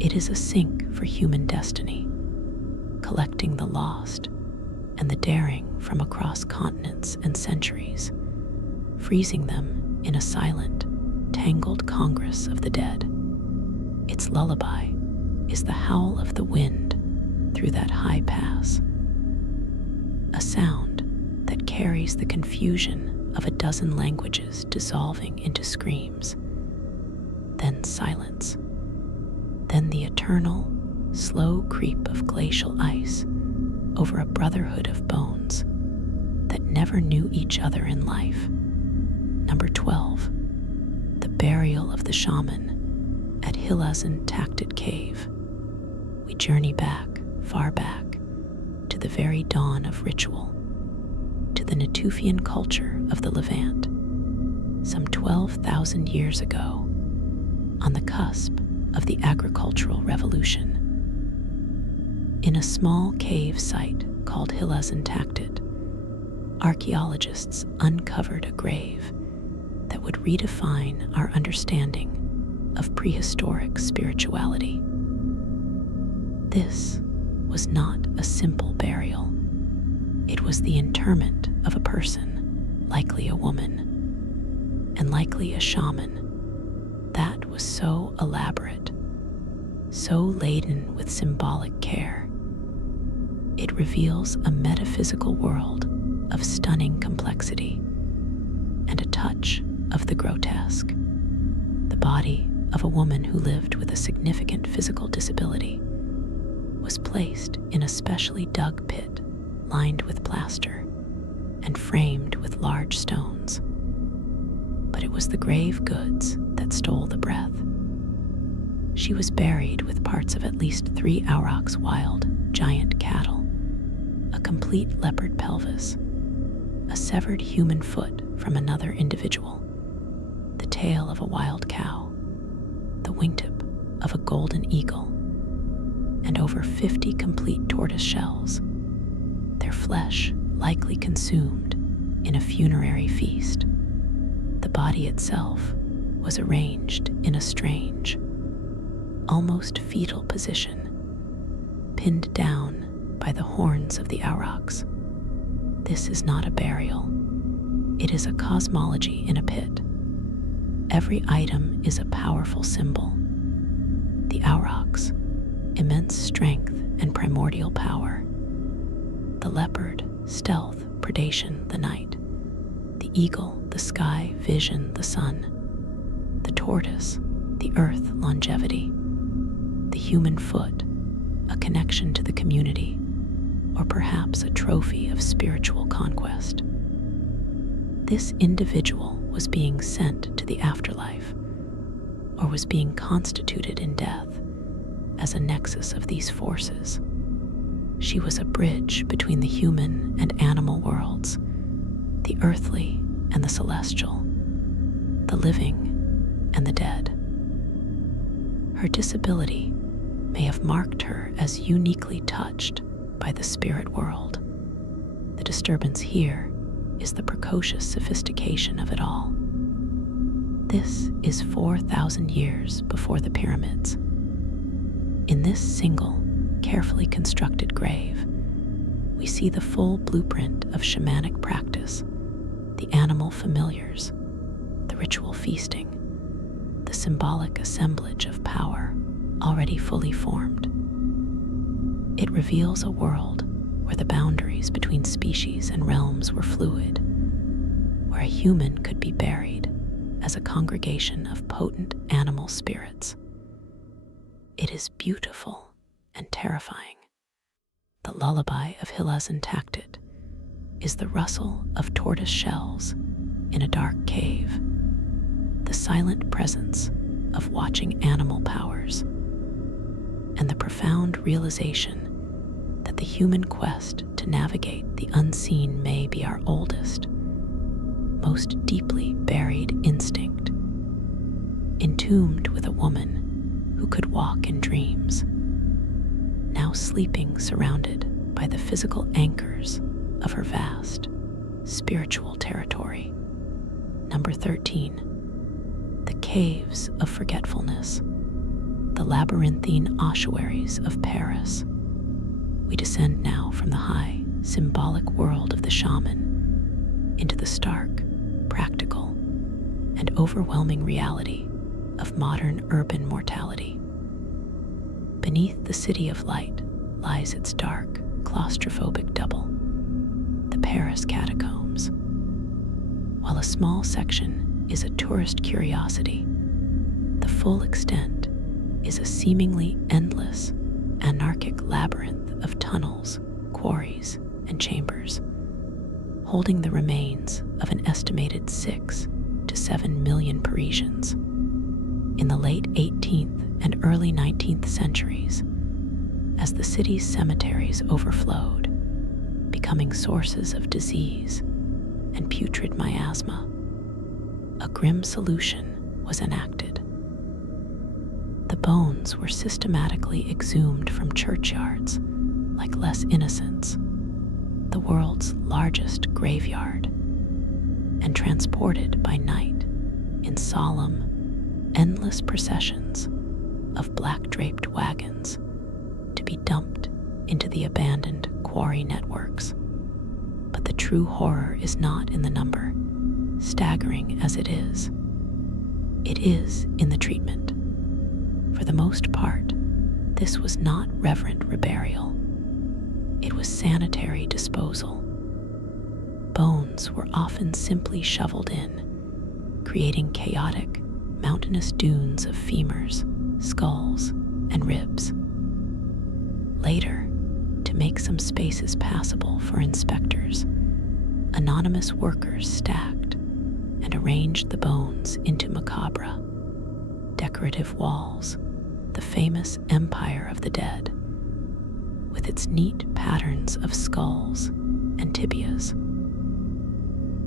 It is a sink for human destiny, collecting the lost and the daring from across continents and centuries, freezing them in a silent, tangled congress of the dead. Its lullaby is the howl of the wind through that high pass, a sound that carries the confusion of a dozen languages dissolving into screams, then silence, then the eternal, slow creep of glacial ice over a brotherhood of bones that never knew each other in life. Number 12, the burial of the shaman at Hilazan Cave. We journey back, far back, to the very dawn of ritual, to the Natufian culture of the Levant, some 12,000 years ago, on the cusp of the agricultural revolution. In a small cave site called Hilazan, archaeologists uncovered a grave that would redefine our understanding of prehistoric spirituality. This was not a simple burial. It was the interment of a person, likely a woman, and likely a shaman, that was so elaborate, so laden with symbolic care. It reveals a metaphysical world of stunning complexity and a touch of the grotesque. The body of a woman who lived with a significant physical disability was placed in a specially dug pit lined with plaster and framed with large stones. But it was the grave goods that stole the breath. She was buried with parts of at least 3 aurochs wild giant cattle, a complete leopard pelvis, a severed human foot from another individual, the tail of a wild cow, the wingtip of a golden eagle, and over 50 complete tortoise shells, their flesh likely consumed in a funerary feast. The body itself was arranged in a strange, almost fetal position, pinned down by the horns of the aurochs. This is not a burial. It is a cosmology in a pit. Every item is a powerful symbol. The aurochs, immense strength and primordial power. The leopard, stealth, predation, the night. The eagle, the sky, vision, the sun. The tortoise, the earth, longevity. The human foot, a connection to the community, or perhaps a trophy of spiritual conquest. This individual was being sent to the afterlife, or was being constituted in death as a nexus of these forces. She was a bridge between the human and animal worlds, the earthly and the celestial, the living and the dead. Her disability may have marked her as uniquely touched by the spirit world. The disturbance here is the precocious sophistication of it all. This is 4,000 years before the pyramids. In this single, carefully constructed grave, we see the full blueprint of shamanic practice, the animal familiars, the ritual feasting, the symbolic assemblage of power already fully formed. It reveals a world where the boundaries between species and realms were fluid, where a human could be buried as a congregation of potent animal spirits. It is beautiful and terrifying. The lullaby of Hilazan Taktit is the rustle of tortoise shells in a dark cave, the silent presence of watching animal powers, and the profound realization that the human quest to navigate the unseen may be our oldest, most deeply buried instinct, entombed with a woman who could walk in dreams, now sleeping surrounded by the physical anchors of her vast spiritual territory. Number 13, the caves of forgetfulness, the labyrinthine ossuaries of Paris. We descend now from the high, symbolic world of the shaman into the stark, practical, and overwhelming reality of modern urban mortality. Beneath the city of light lies its dark, claustrophobic double, the Paris catacombs. While a small section is a tourist curiosity, the full extent is a seemingly endless, anarchic labyrinth of tunnels, quarries, and chambers, holding the remains of an estimated 6 to 7 million Parisians. In the late 18th and early 19th centuries, as the city's cemeteries overflowed, becoming sources of disease and putrid miasma, a grim solution was enacted. The bones were systematically exhumed from churchyards like Les Innocents, the world's largest graveyard, and transported by night in solemn, endless processions of black-draped wagons to be dumped into the abandoned quarry networks. But the true horror is not in the number, staggering as it is. It is in the treatment. For the most part, this was not reverent reburial. It was sanitary disposal. Bones were often simply shoveled in, creating chaotic, mountainous dunes of femurs, skulls, and ribs. Later, to make some spaces passable for inspectors, anonymous workers stacked and arranged the bones into macabre, decorative walls, the famous Empire of the Dead, with its neat patterns of skulls and tibias.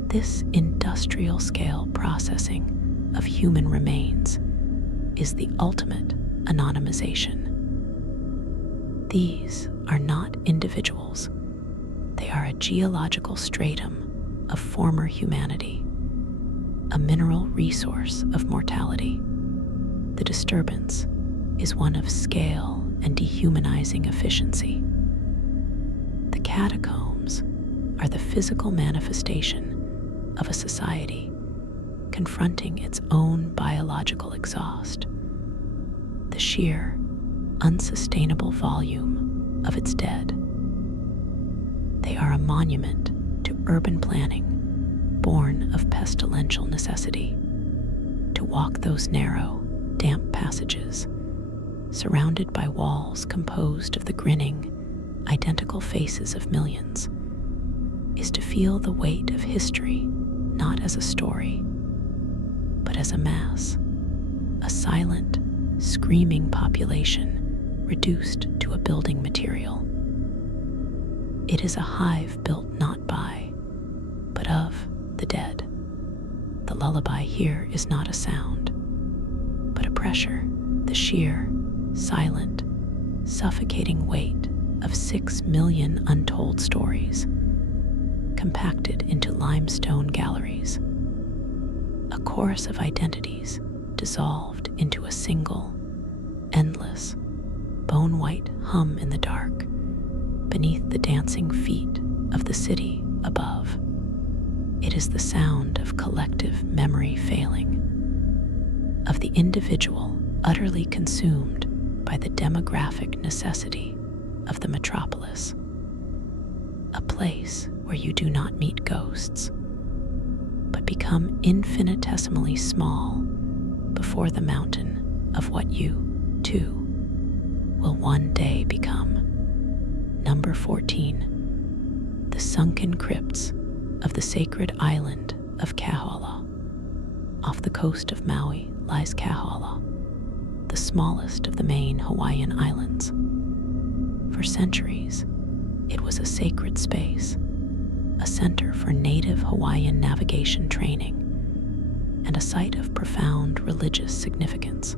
This industrial-scale processing of human remains is the ultimate anonymization. These are not individuals. They are a geological stratum of former humanity, a mineral resource of mortality. The disturbance is one of scale and dehumanizing efficiency. The catacombs are the physical manifestation of a society confronting its own biological exhaust, the sheer, unsustainable volume of its dead. They are a monument to urban planning born of pestilential necessity, to walk those narrow, damp passages, surrounded by walls composed of the grinning, identical faces of millions, is to feel the weight of history not as a story, but as a mass, a silent, screaming population reduced to a building material. It is a hive built not by, but of the dead. The lullaby here is not a sound, but a pressure, the sheer, silent, suffocating weight of 6 million untold stories, compacted into limestone galleries, a chorus of identities dissolved into a single, endless, bone-white hum in the dark beneath the dancing feet of the city above. It is the sound of collective memory failing, of the individual utterly consumed by the demographic necessity of the metropolis, a place where you do not meet ghosts, but become infinitesimally small before the mountain of what you, too, will one day become. Number 14. The sunken crypts of the sacred island of Kahala. Off the coast of Maui lies Kahala, the smallest of the main Hawaiian islands. For centuries, it was a sacred space, a center for native Hawaiian navigation training, and a site of profound religious significance.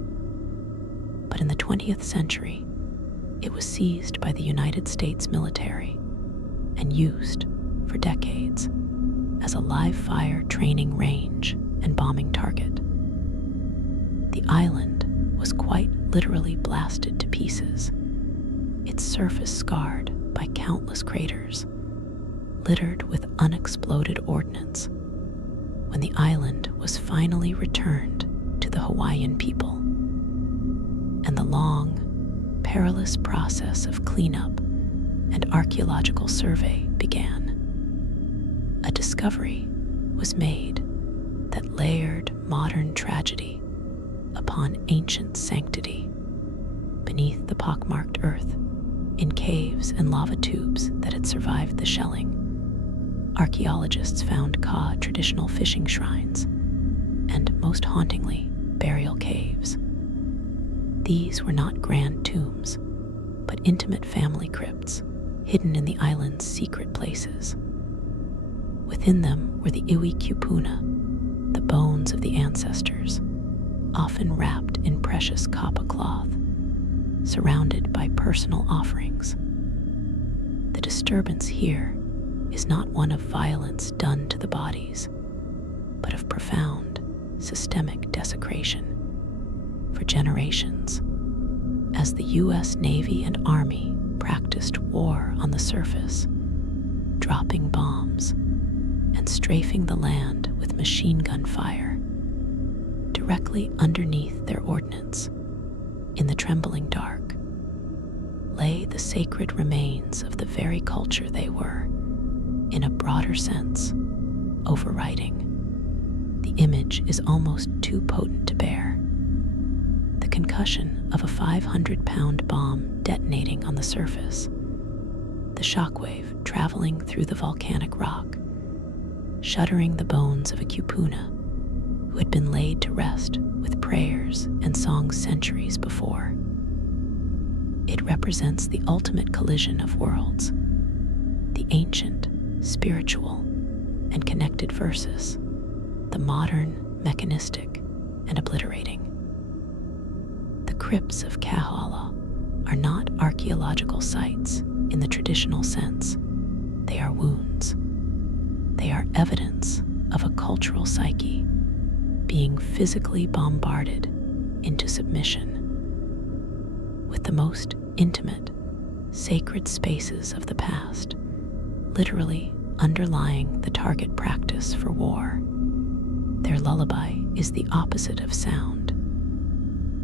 But in the 20th century, it was seized by the United States military and used for decades as a live-fire training range and bombing target. The island was quite literally blasted to pieces, its surface scarred by countless craters, littered with unexploded ordnance, when the island was finally returned to the Hawaiian people. And the long, perilous process of cleanup and archaeological survey began. A discovery was made that layered modern tragedy upon ancient sanctity beneath the pockmarked earth, in caves and lava tubes that had survived the shelling. Archaeologists found traditional fishing shrines and, most hauntingly, burial caves. These were not grand tombs, but intimate family crypts hidden in the island's secret places. Within them were the iwi kupuna, the bones of the ancestors, often wrapped in precious kapa cloth, surrounded by personal offerings. The disturbance here is not one of violence done to the bodies, but of profound, systemic desecration. For generations, as the U.S. Navy and Army practiced war on the surface, dropping bombs and strafing the land with machine gun fire, directly underneath their ordnance, in the trembling dark, lay the sacred remains of the very culture they were, in a broader sense, overriding. The image is almost too potent to bear. The concussion of a 500-pound bomb detonating on the surface, the shockwave traveling through the volcanic rock, shuddering the bones of a kupuna who had been laid to rest with prayers and songs centuries before. It represents the ultimate collision of worlds, the ancient, spiritual, and connected versus the modern, mechanistic, and obliterating. The crypts of Kahala are not archaeological sites in the traditional sense. They are wounds. They are evidence of a cultural psyche being physically bombarded into submission. With the most intimate, sacred spaces of the past literally underlying the target practice for war. Their lullaby is the opposite of sound.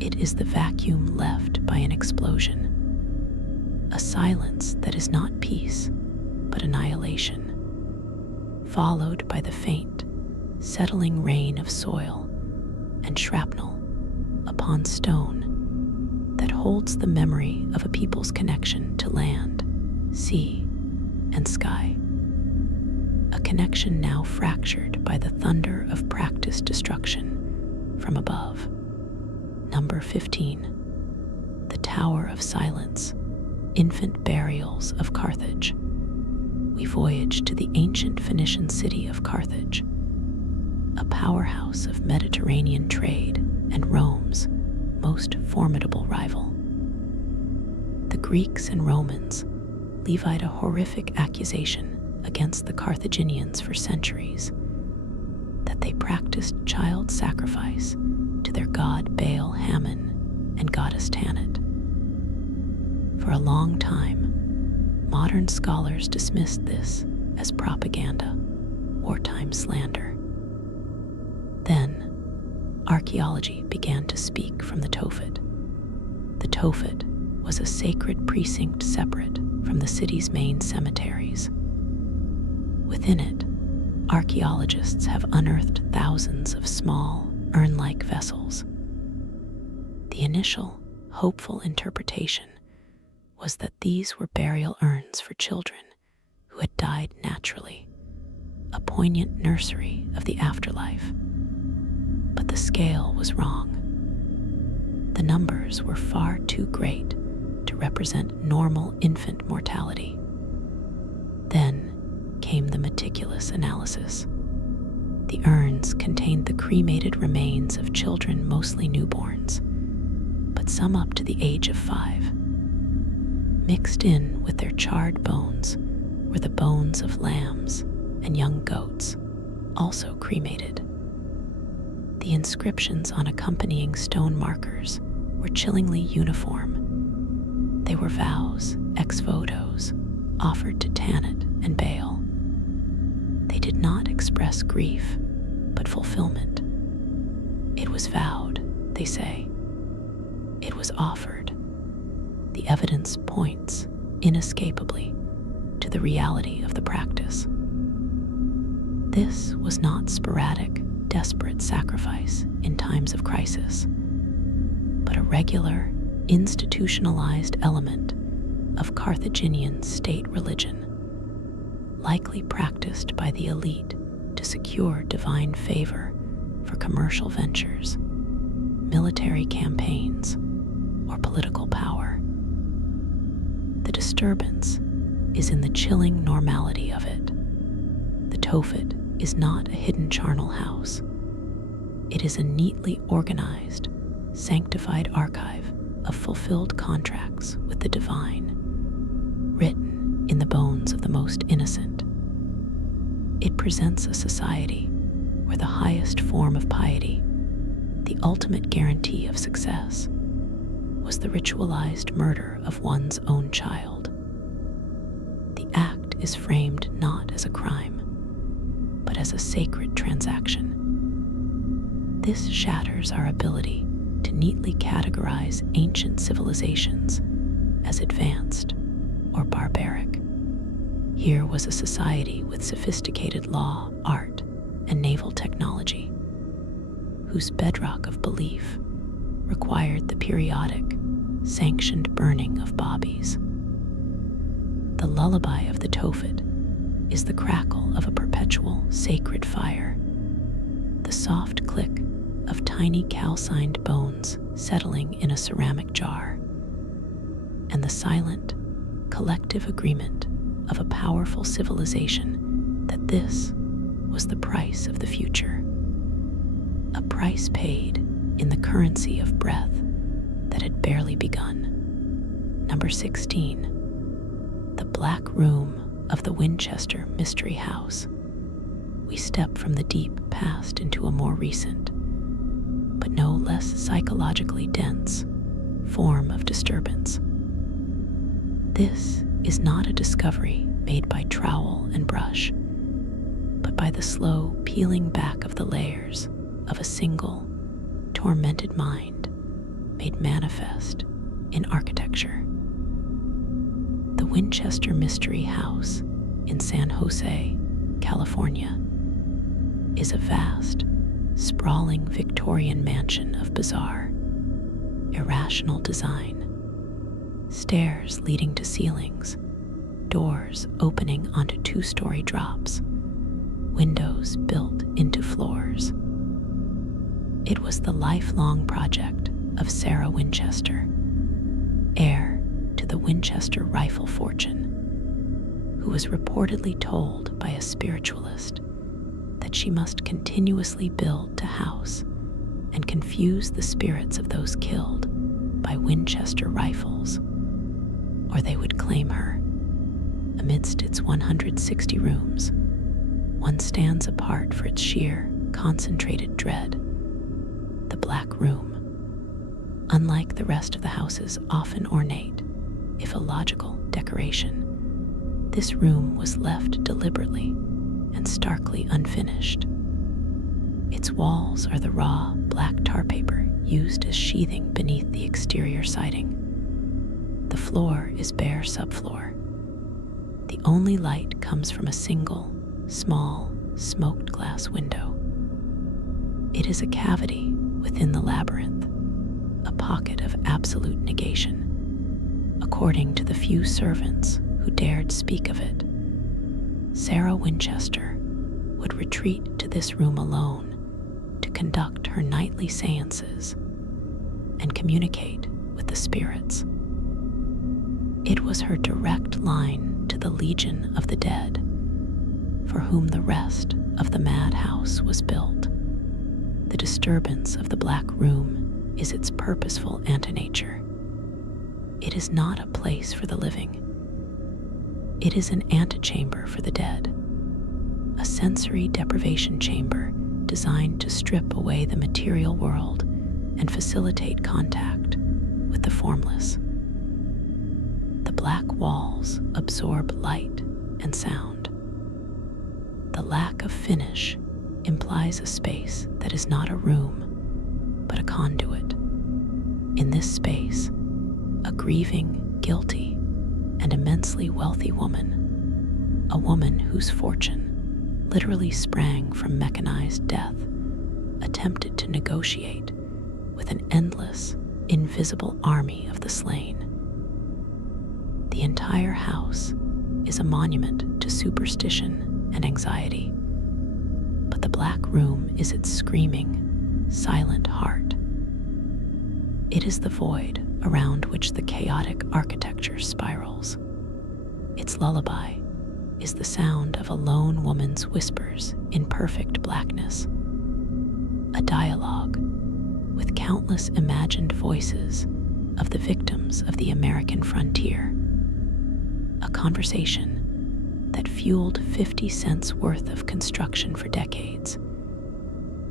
It is the vacuum left by an explosion, a silence that is not peace, but annihilation, followed by the faint, settling rain of soil and shrapnel upon stone that holds the memory of a people's connection to land, sea, and sky. A connection now fractured by the thunder of practiced destruction from above. Number 15. The Tower of Silence, Infant Burials of Carthage. We voyage to the ancient Phoenician city of Carthage, a powerhouse of Mediterranean trade and Rome's most formidable rival. The Greeks and Romans levied a horrific accusation against the Carthaginians for centuries, that they practiced child sacrifice to their god Baal Hammon and goddess Tanit. For a long time, modern scholars dismissed this as propaganda, wartime slander. Then, archaeology began to speak from the Tophet. The Tophet was a sacred precinct separate from the city's main cemeteries. Within it archaeologists have unearthed thousands of small, urn-like vessels. The initial, hopeful interpretation was that these were burial urns for children who had died naturally, a poignant nursery of the afterlife. But the scale was wrong. The numbers were far too great to represent normal infant mortality. Then came the meticulous analysis. The urns contained the cremated remains of children, mostly newborns, but some up to the age of 5. Mixed in with their charred bones were the bones of lambs and young goats, also cremated. The inscriptions on accompanying stone markers were chillingly uniform. They were vows, ex votos, offered to Tanit and Baal. They did not express grief, but fulfillment. It was vowed, they say. It was offered. The evidence points, inescapably, to the reality of the practice. This was not sporadic, desperate sacrifice in times of crisis, but a regular, institutionalized element of Carthaginian state religion, likely practiced by the elite to secure divine favor for commercial ventures, military campaigns, or political power. The disturbance is in the chilling normality of it. The Tophet is not a hidden charnel house. It is a neatly organized, sanctified archive of fulfilled contracts with the divine, written in the bones of the most innocent. It presents a society where the highest form of piety, the ultimate guarantee of success, was the ritualized murder of one's own child. The act is framed not as a crime, but as a sacred transaction. This shatters our ability to neatly categorize ancient civilizations as advanced or barbaric. Here was a society with sophisticated law, art, and naval technology, whose bedrock of belief required the periodic, sanctioned burning of bobbies. The lullaby of the Tophet is the crackle of a perpetual sacred fire, the soft click of tiny calcined bones settling in a ceramic jar, and the silent, collective agreement of a powerful civilization that this was the price of the future, a price paid in the currency of breath that had barely begun. Number 16, the Black Room of the Winchester Mystery House. We step from the deep past into a more recent, but no less psychologically dense, form of disturbance. This is not a discovery made by trowel and brush, but by the slow peeling back of the layers of a single, tormented mind made manifest in architecture. The Winchester Mystery House in San Jose, California, is a vast, sprawling Victorian mansion of bizarre, irrational design. Stairs leading to ceilings, doors opening onto 2-story drops, windows built into floors. It was the lifelong project of Sarah Winchester, heir to the Winchester rifle fortune, who was reportedly told by a spiritualist that she must continuously build to house and confuse the spirits of those killed by Winchester rifles, or they would claim her. Amidst its 160 rooms, one stands apart for its sheer, concentrated dread: the Black Room. Unlike the rest of the house's often ornate, if illogical, decoration, this room was left deliberately and starkly unfinished. Its walls are the raw, black tar paper used as sheathing beneath the exterior siding. The floor is bare subfloor. The only light comes from a single, small, smoked glass window. It is a cavity within the labyrinth, a pocket of absolute negation, according to the few servants who dared speak of it. Sarah Winchester would retreat to this room alone to conduct her nightly seances and communicate with the spirits. It was her direct line to the Legion of the Dead, for whom the rest of the madhouse was built. The disturbance of the Black Room is its purposeful antinature. It is not a place for the living. It is an antechamber for the dead, a sensory deprivation chamber designed to strip away the material world and facilitate contact with the formless. The black walls absorb light and sound. The lack of finish implies a space that is not a room, but a conduit. In this space, a grieving, guilty, and immensely wealthy woman, a woman whose fortune literally sprang from mechanized death, attempted to negotiate with an endless, invisible army of the slain. The entire house is a monument to superstition and anxiety, but the Black Room is its screaming, silent heart. It is the void around which the chaotic architecture spirals. Its lullaby is the sound of a lone woman's whispers in perfect blackness, a dialogue with countless imagined voices of the victims of the American frontier, a conversation that fueled 50 cents worth of construction for decades,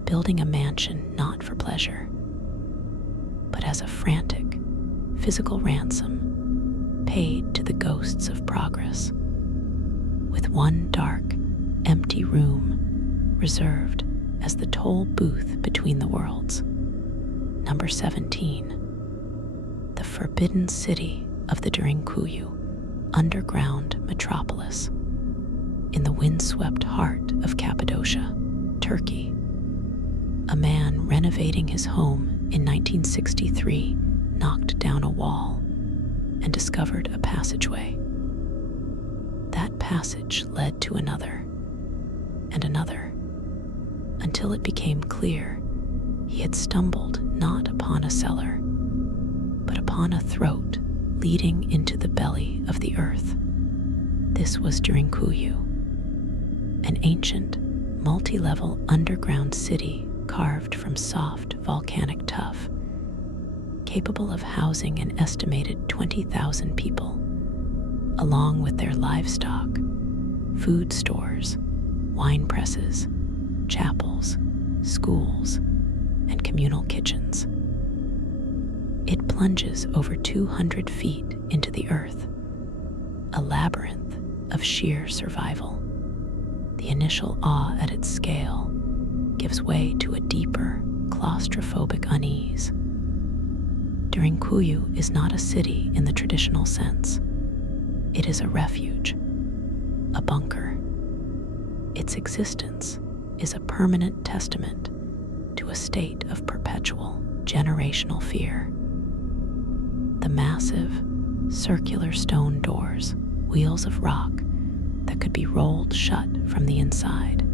building a mansion not for pleasure, but as a frantic, physical ransom paid to the ghosts of progress, with one dark, empty room reserved as the toll booth between the worlds. Number 17, the forbidden city of the Derinkuyu underground metropolis, in the windswept heart of Cappadocia, Turkey. A man renovating his home in 1963 knocked down a wall and discovered a passageway. That passage led to another and another, until it became clear he had stumbled not upon a cellar, but upon a throat leading into the belly of the earth. This was Derinkuyu, an ancient, multi-level underground city carved from soft volcanic tuff, capable of housing an estimated 20,000 people, along with their livestock, food stores, wine presses, chapels, schools, and communal kitchens. It plunges over 200 feet into the earth, a labyrinth of sheer survival. The initial awe at its scale gives way to a deeper, claustrophobic unease. Derinkuyu is not a city in the traditional sense. It is a refuge, a bunker. Its existence is a permanent testament to a state of perpetual, generational fear. The massive, circular stone doors, wheels of rock that could be rolled shut from the inside,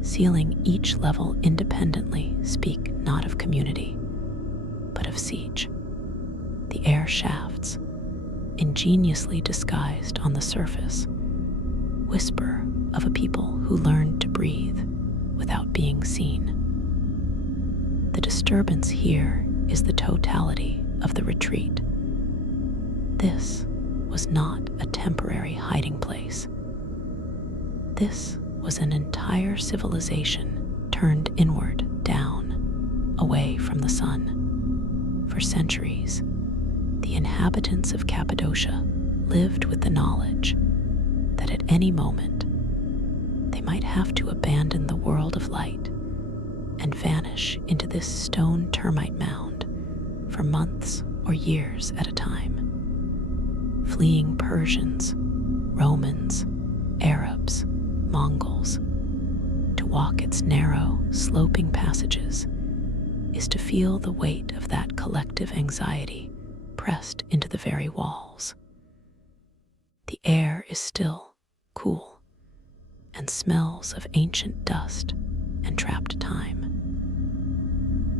sealing each level independently, speak not of community, but of siege. The air shafts, ingeniously disguised on the surface, whisper of a people who learned to breathe without being seen. The disturbance here is the totality of the retreat. This was not a temporary hiding place. This was an entire civilization turned inward, down, away from the sun. For centuries, the inhabitants of Cappadocia lived with the knowledge that at any moment they might have to abandon the world of light and vanish into this stone termite mound for months or years at a time, fleeing Persians, Romans, Arabs, Mongols, to walk its narrow, sloping passages is to feel the weight of that collective anxiety pressed into the very walls. The air is still, cool, and smells of ancient dust and trapped time.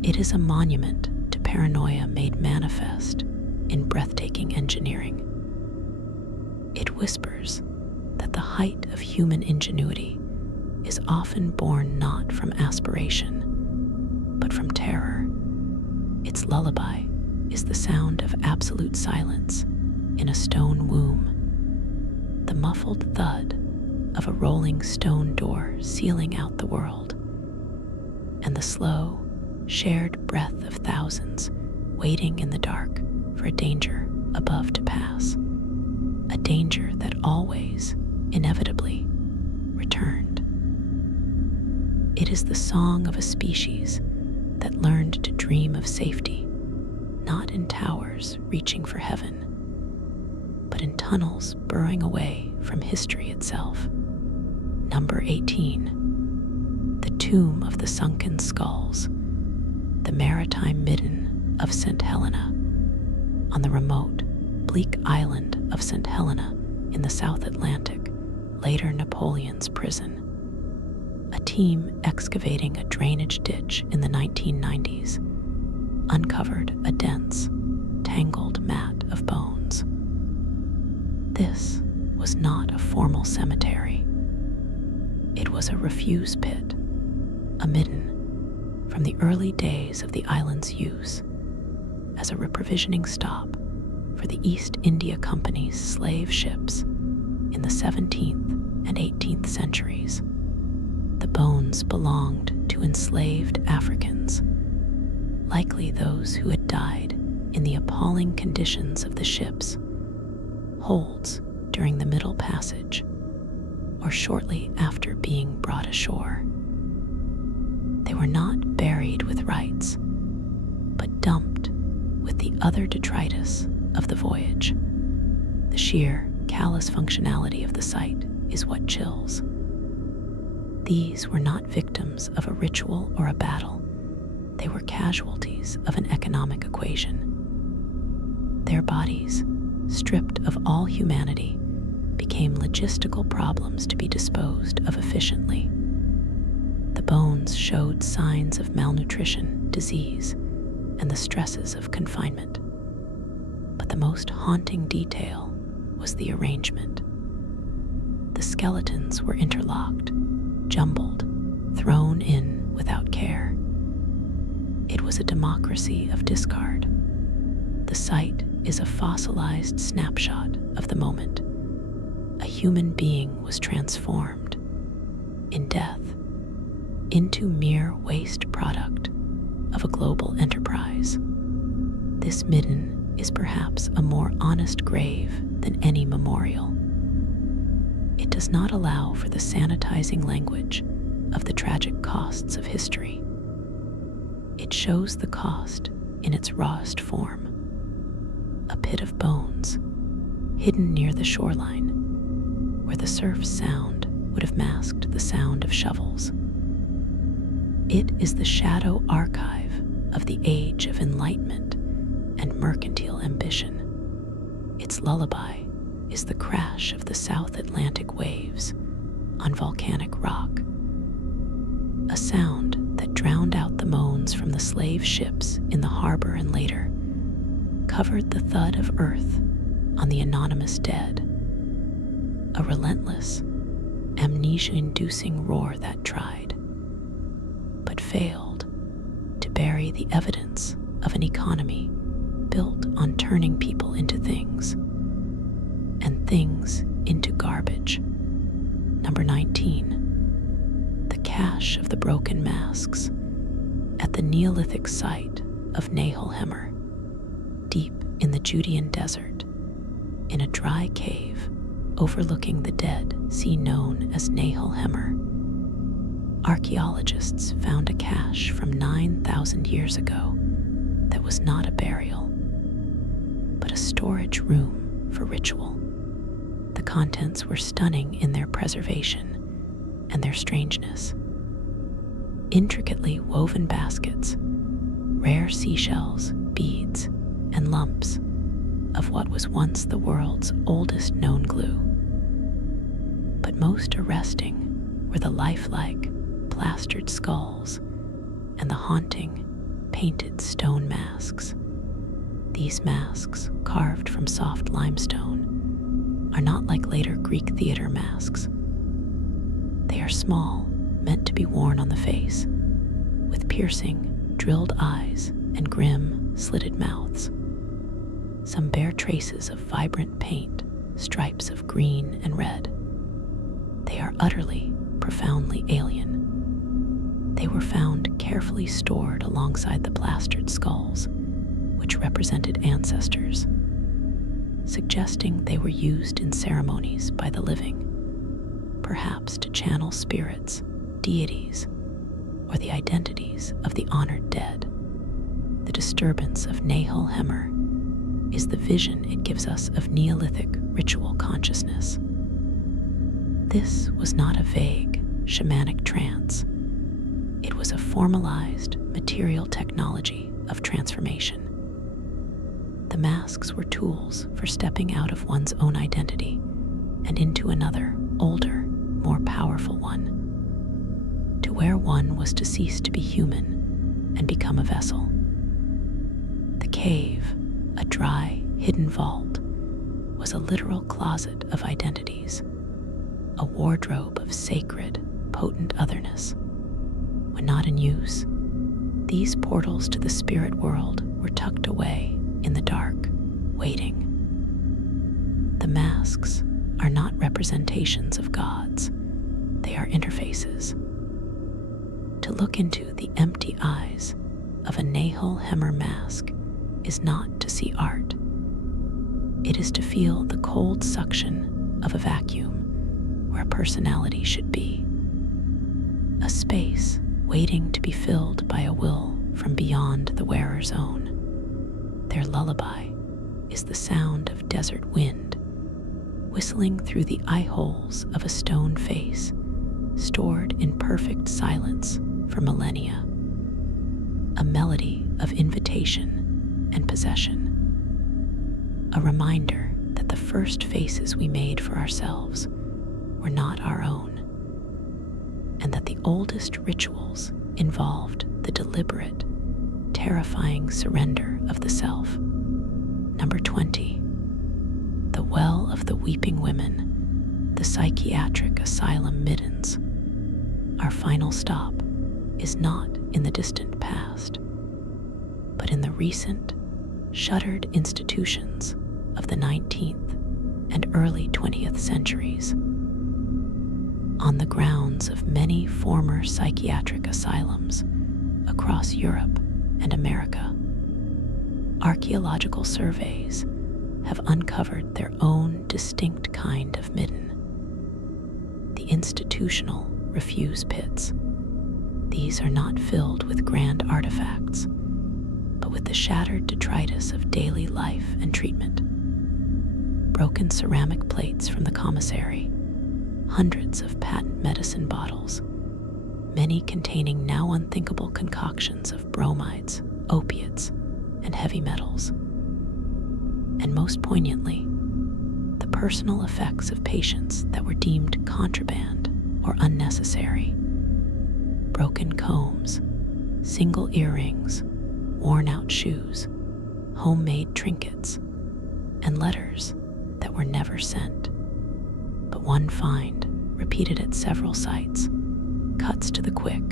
It is a monument to paranoia made manifest in breathtaking engineering. It whispers that the height of human ingenuity is often born not from aspiration, but from terror. Its lullaby is the sound of absolute silence in a stone womb, the muffled thud of a rolling stone door sealing out the world, and the slow, shared breath of thousands waiting in the dark for a danger above to pass, a danger that always, inevitably, returned. It is the song of a species that learned to dream of safety, not in towers reaching for heaven, but in tunnels burrowing away from history itself. Number 18, the tomb of the sunken skulls, the maritime midden of St. Helena, on the remote, bleak island of St. Helena in the South Atlantic, later Napoleon's prison. A team excavating a drainage ditch in the 1990s uncovered a dense, tangled mat of bones. This was not a formal cemetery. It was a refuse pit, a midden from the early days of the island's use as a reprovisioning stop for the East India Company's slave ships in the 17th and 18th centuries. The bones belonged to enslaved Africans, likely those who had died in the appalling conditions of the ship's holds during the Middle Passage or shortly after being brought ashore. They were not buried with rites, but dumped with the other detritus of the voyage. The sheer, callous functionality of the site is what chills. These were not victims of a ritual or a battle. They were casualties of an economic equation. Their bodies, stripped of all humanity, became logistical problems to be disposed of efficiently. The bones showed signs of malnutrition, disease, and the stresses of confinement. But the most haunting detail was the arrangement. The skeletons were interlocked, jumbled, thrown in without care. It was a democracy of discard. The site is a fossilized snapshot of the moment. A human being was transformed, in death, into mere waste product of a global enterprise. This midden is perhaps a more honest grave than any memorial. It does not allow for the sanitizing language of the tragic costs of history. It shows the cost in its rawest form. A pit of bones, hidden near the shoreline, where the surf's sound would have masked the sound of shovels. It is the shadow archive of the age of enlightenment and mercantile ambition. Its lullaby is the crash of the South Atlantic waves on volcanic rock, a sound that drowned out the moans from the slave ships in the harbor and later covered the thud of earth on the anonymous dead, a relentless, amnesia-inducing roar that tried, but failed to bury the evidence of an economy built on turning people into things, and things into garbage. Number 19, the cache of the broken masks at the Neolithic site of Nahal-Hemmer, deep in the Judean desert, in a dry cave overlooking the Dead Sea known as Nahal-Hemmer. Archaeologists found a cache from 9,000 years ago that was not a burial, but a storage room for ritual. The contents were stunning in their preservation and their strangeness. Intricately woven baskets, rare seashells, beads, and lumps of what was once the world's oldest known glue. But most arresting were the lifelike, plastered skulls and the haunting, painted stone masks. These masks, carved from soft limestone, are not like later Greek theater masks. They are small, meant to be worn on the face, with piercing, drilled eyes and grim, slitted mouths. Some bear traces of vibrant paint, stripes of green and red. They are utterly, profoundly alien. They were found carefully stored alongside the plastered skulls, which represented ancestors, suggesting they were used in ceremonies by the living, perhaps to channel spirits, deities, or the identities of the honored dead. The disturbance of Nahal Hemmer is the vision it gives us of Neolithic ritual consciousness. This was not a vague, shamanic trance. It was a formalized, material technology of transformation. The masks were tools for stepping out of one's own identity and into another, older, more powerful one. To wear one was to cease to be human and become a vessel. The cave, a dry, hidden vault, was a literal closet of identities, a wardrobe of sacred, potent otherness. When not in use, these portals to the spirit world were tucked away in the dark, waiting. The masks are not representations of gods, they are interfaces. To look into the empty eyes of a Nahal Hemmer mask is not to see art. It is to feel the cold suction of a vacuum where a personality should be. A space waiting to be filled by a will from beyond the wearer's own. Their lullaby is the sound of desert wind, whistling through the eye holes of a stone face, stored in perfect silence for millennia. A melody of invitation and possession. A reminder that the first faces we made for ourselves were not our own, and that the oldest rituals involved the deliberate, terrifying surrender of the self. Number 20. The Well of the Weeping Women, the Psychiatric Asylum Middens. Our final stop is not in the distant past, but in the recent, shuttered institutions of the 19th and early 20th centuries. On the grounds of many former psychiatric asylums across Europe and America, archaeological surveys have uncovered their own distinct kind of midden. The institutional refuse pits. These are not filled with grand artifacts, but with the shattered detritus of daily life and treatment. Broken ceramic plates from the commissary, hundreds of patent medicine bottles, many containing now unthinkable concoctions of bromides, opiates, and heavy metals. And most poignantly, the personal effects of patients that were deemed contraband or unnecessary. Broken combs, single earrings, worn-out shoes, homemade trinkets, and letters that were never sent. But one find, repeated at several sites, cuts to the quick.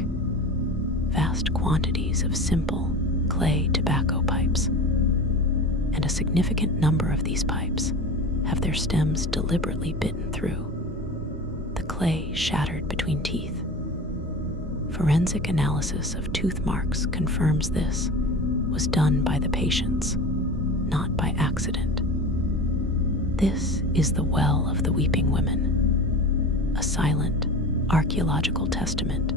Vast quantities of simple clay tobacco pipes, and a significant number of these pipes have their stems deliberately bitten through, the clay shattered between teeth. Forensic analysis of tooth marks confirms this was done by the patients, not by accident. This is the Well of the Weeping Women, a silent, archaeological testament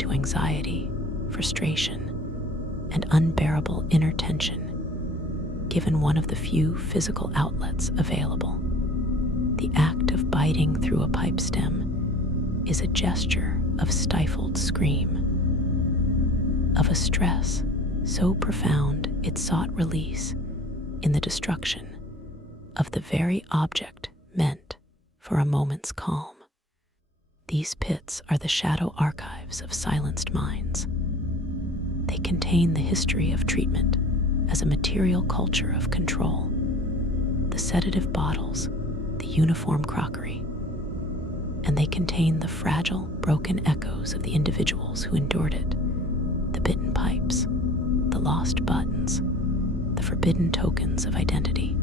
to anxiety, frustration, and unbearable inner tension, given one of the few physical outlets available. The act of biting through a pipe stem is a gesture of stifled scream, of a stress so profound it sought release in the destruction of the very object meant for a moment's calm. These pits are the shadow archives of silenced minds. They contain the history of treatment as a material culture of control, the sedative bottles, the uniform crockery, and they contain the fragile, broken echoes of the individuals who endured it, the bitten pipes, the lost buttons, the forbidden tokens of identity.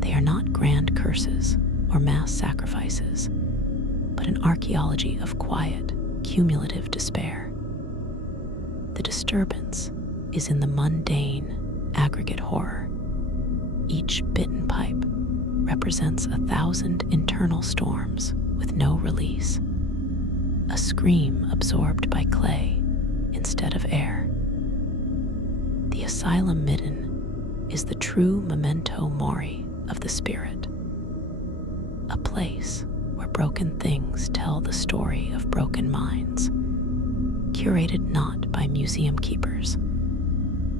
They are not grand curses or mass sacrifices, but an archaeology of quiet, cumulative despair. The disturbance is in the mundane, aggregate horror. Each bitten pipe represents 1,000 internal storms with no release, a scream absorbed by clay instead of air. The asylum midden is the true memento mori of the spirit, a place where broken things tell the story of broken minds, curated not by museum keepers,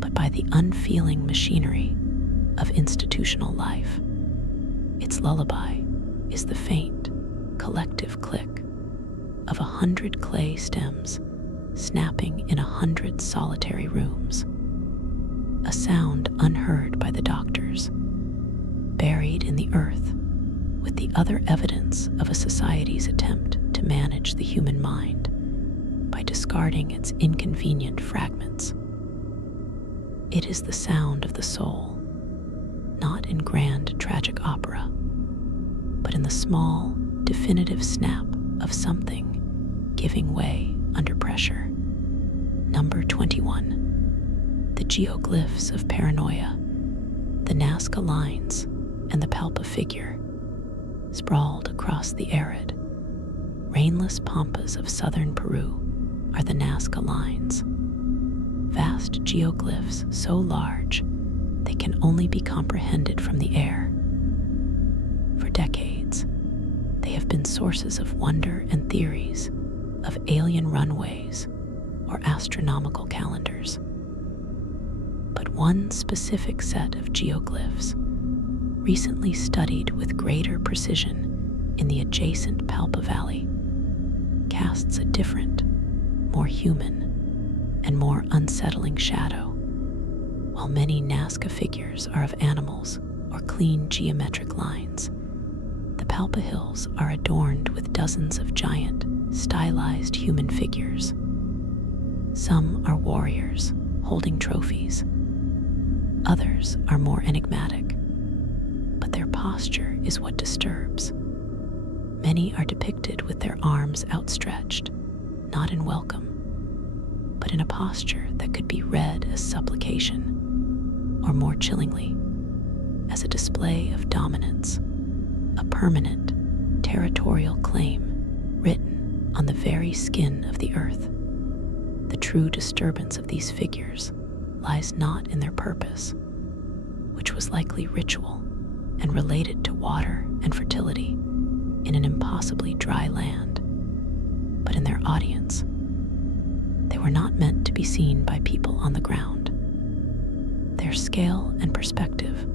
but by the unfeeling machinery of institutional life. Its lullaby is the faint, collective click of 100 clay stems snapping in 100 solitary rooms, a sound unheard by the doctors, buried in the earth with the other evidence of a society's attempt to manage the human mind by discarding its inconvenient fragments. It is the sound of the soul, not in grand tragic opera, but in the small, definitive snap of something giving way under pressure. Number 21. The geoglyphs of paranoia, the Nazca lines, and the Palpa figure, sprawled across the arid, rainless pampas of southern Peru, are the Nazca lines. Vast geoglyphs so large they can only be comprehended from the air. For decades, they have been sources of wonder and theories of alien runways or astronomical calendars. But one specific set of geoglyphs, recently studied with greater precision in the adjacent Palpa Valley, casts a different, more human, and more unsettling shadow. While many Nazca figures are of animals or clean geometric lines, the Palpa Hills are adorned with dozens of giant, stylized human figures. Some are warriors holding trophies. Others are more enigmatic, but their posture is what disturbs. Many are depicted with their arms outstretched, not in welcome, but in a posture that could be read as supplication, or more chillingly, as a display of dominance, a permanent, territorial claim written on the very skin of the earth. The true disturbance of these figures lies not in their purpose, which was likely ritual and related to water and fertility in an impossibly dry land, but in their audience. They were not meant to be seen by people on the ground. Their scale and perspective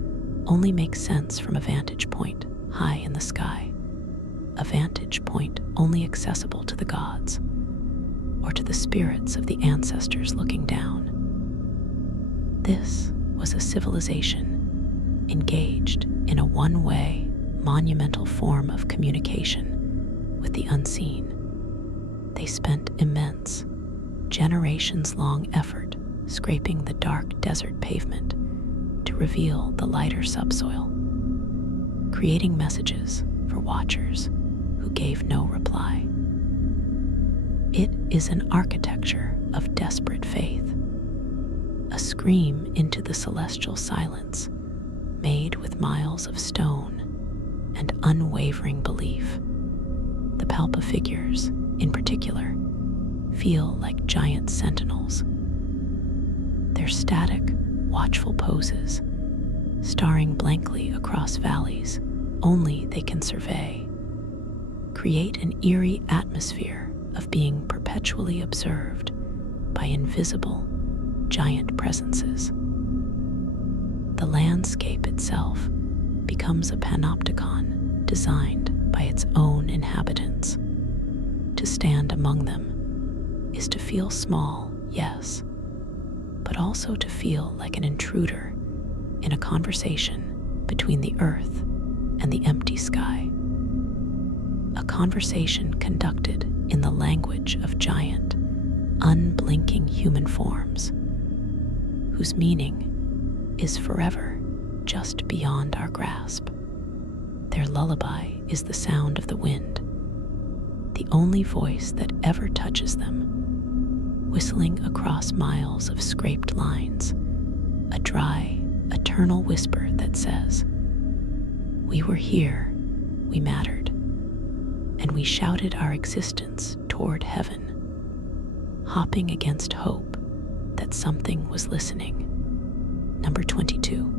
only make sense from a vantage point high in the sky, a vantage point only accessible to the gods or to the spirits of the ancestors looking down. This was a civilization engaged in a one-way, monumental form of communication with the unseen. They spent immense, generations-long effort scraping the dark desert pavement to reveal the lighter subsoil, creating messages for watchers who gave no reply. It is an architecture of desperate faith, a scream into the celestial silence made with miles of stone and unwavering belief. The Palpa figures, in particular, feel like giant sentinels. Their static, watchful poses, staring blankly across valleys only they can survey, create an eerie atmosphere of being perpetually observed by invisible, giant presences. The landscape itself becomes a panopticon designed by its own inhabitants. To stand among them is to feel small, yes, but also to feel like an intruder in a conversation between the earth and the empty sky. A conversation conducted in the language of giant, unblinking human forms, whose meaning is forever just beyond our grasp. Their lullaby is the sound of the wind, the only voice that ever touches them, whistling across miles of scraped lines, a dry, eternal whisper that says, "We were here, we mattered, and we shouted our existence toward heaven, hopping against hope that something was listening." Number 22.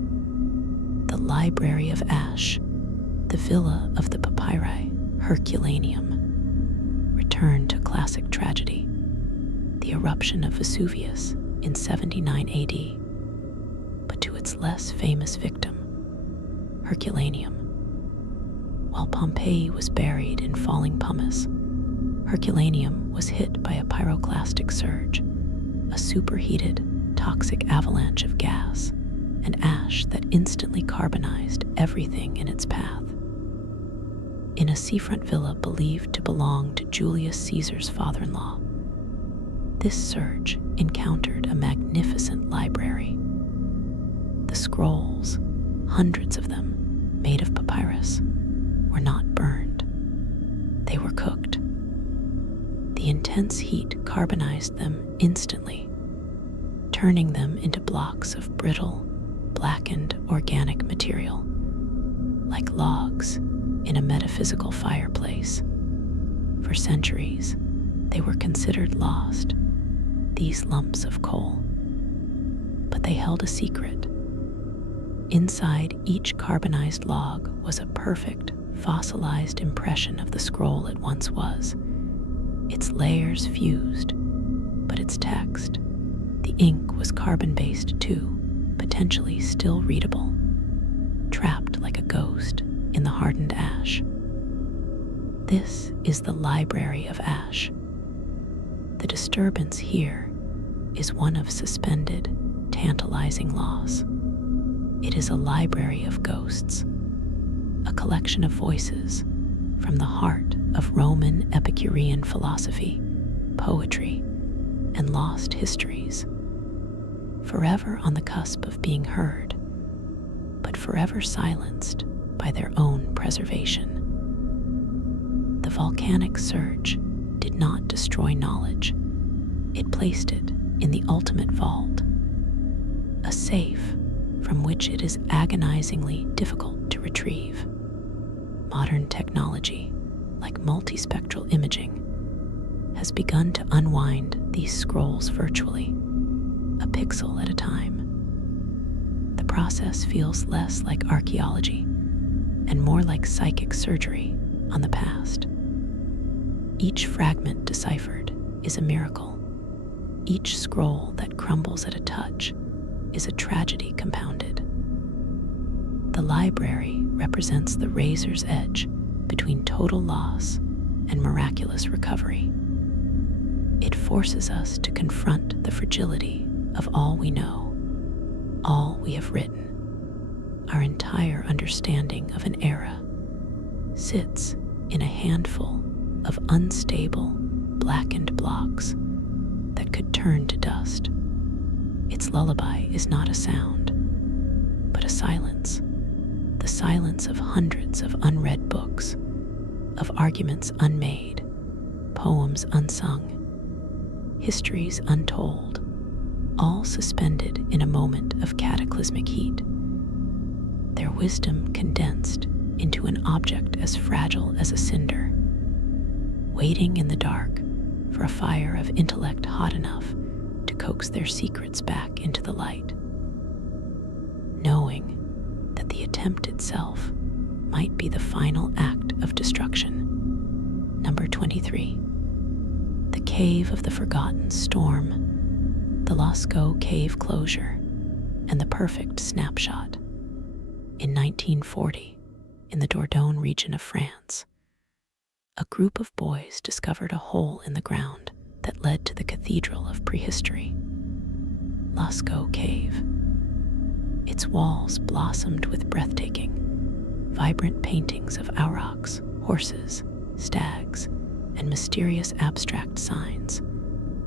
The Library of Ash, the Villa of the Papyri, Herculaneum. Return to classic tragedy, the eruption of Vesuvius in 79 AD, but to its less famous victim, Herculaneum. While Pompeii was buried in falling pumice, Herculaneum was hit by a pyroclastic surge, a superheated, toxic avalanche of gas and ash that instantly carbonized everything in its path. In a seafront villa believed to belong to Julius Caesar's father-in-law, this surge encountered a magnificent library. The scrolls, hundreds of them made of papyrus, were not burned. They were cooked. The intense heat carbonized them instantly, turning them into blocks of brittle, blackened organic material, like logs in a metaphysical fireplace. For centuries, they were considered lost, these lumps of coal. But they held a secret. Inside each carbonized log was a perfect, fossilized impression of the scroll it once was. Its layers fused, but its text, the ink, was carbon-based too, potentially still readable, trapped like a ghost in the hardened ash. This is the Library of Ash. The disturbance here is one of suspended, tantalizing loss. It is a library of ghosts, a collection of voices from the heart of Roman Epicurean philosophy, poetry, and lost histories, forever on the cusp of being heard, but forever silenced by their own preservation. The volcanic surge did not destroy knowledge. It placed it in the ultimate vault, a safe from which it is agonizingly difficult to retrieve. Modern technology, like multispectral imaging, has begun to unwind these scrolls virtually, a pixel at a time. The process feels less like archaeology and more like psychic surgery on the past. Each fragment deciphered is a miracle. Each scroll that crumbles at a touch is a tragedy compounded. The library represents the razor's edge between total loss and miraculous recovery. It forces us to confront the fragility of all we know, all we have written. Our entire understanding of an era sits in a handful of unstable, blackened blocks that could turn to dust. Its lullaby is not a sound, but a silence, the silence of hundreds of unread books, of arguments unmade, poems unsung, histories untold, all suspended in a moment of cataclysmic heat. Their wisdom condensed into an object as fragile as a cinder, waiting in the dark for a fire of intellect hot enough to coax their secrets back into the light, knowing that the attempt itself might be the final act of destruction. Number 23. The Cave of the Forgotten Storm, the Lascaux cave closure, and the perfect snapshot. In 1940, in the Dordogne region of France, a group of boys discovered a hole in the ground that led to the cathedral of prehistory, Lascaux Cave. Its walls blossomed with breathtaking, vibrant paintings of aurochs, horses, stags, and mysterious abstract signs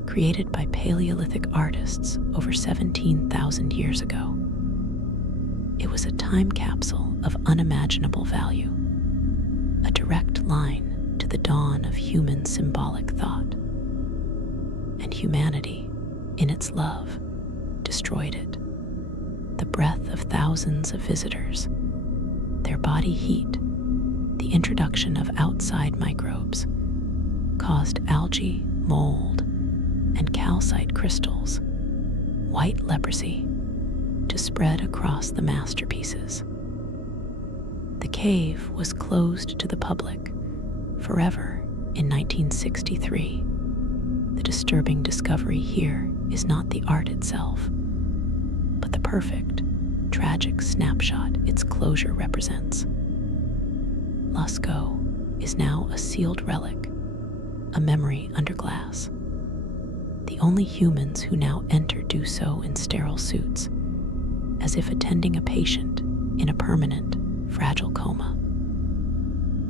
created by Paleolithic artists over 17,000 years ago. It was a time capsule of unimaginable value, a direct line to the dawn of human symbolic thought. And humanity, in its love, destroyed it. The breath of thousands of visitors, their body heat, the introduction of outside microbes, caused algae, mold, and calcite crystals, white leprosy, to spread across the masterpieces. The cave was closed to the public forever in 1963. The disturbing discovery here is not the art itself, but the perfect, tragic snapshot its closure represents. Lascaux is now a sealed relic, a memory under glass. The only humans who now enter do so in sterile suits, as if attending a patient in a permanent, fragile coma.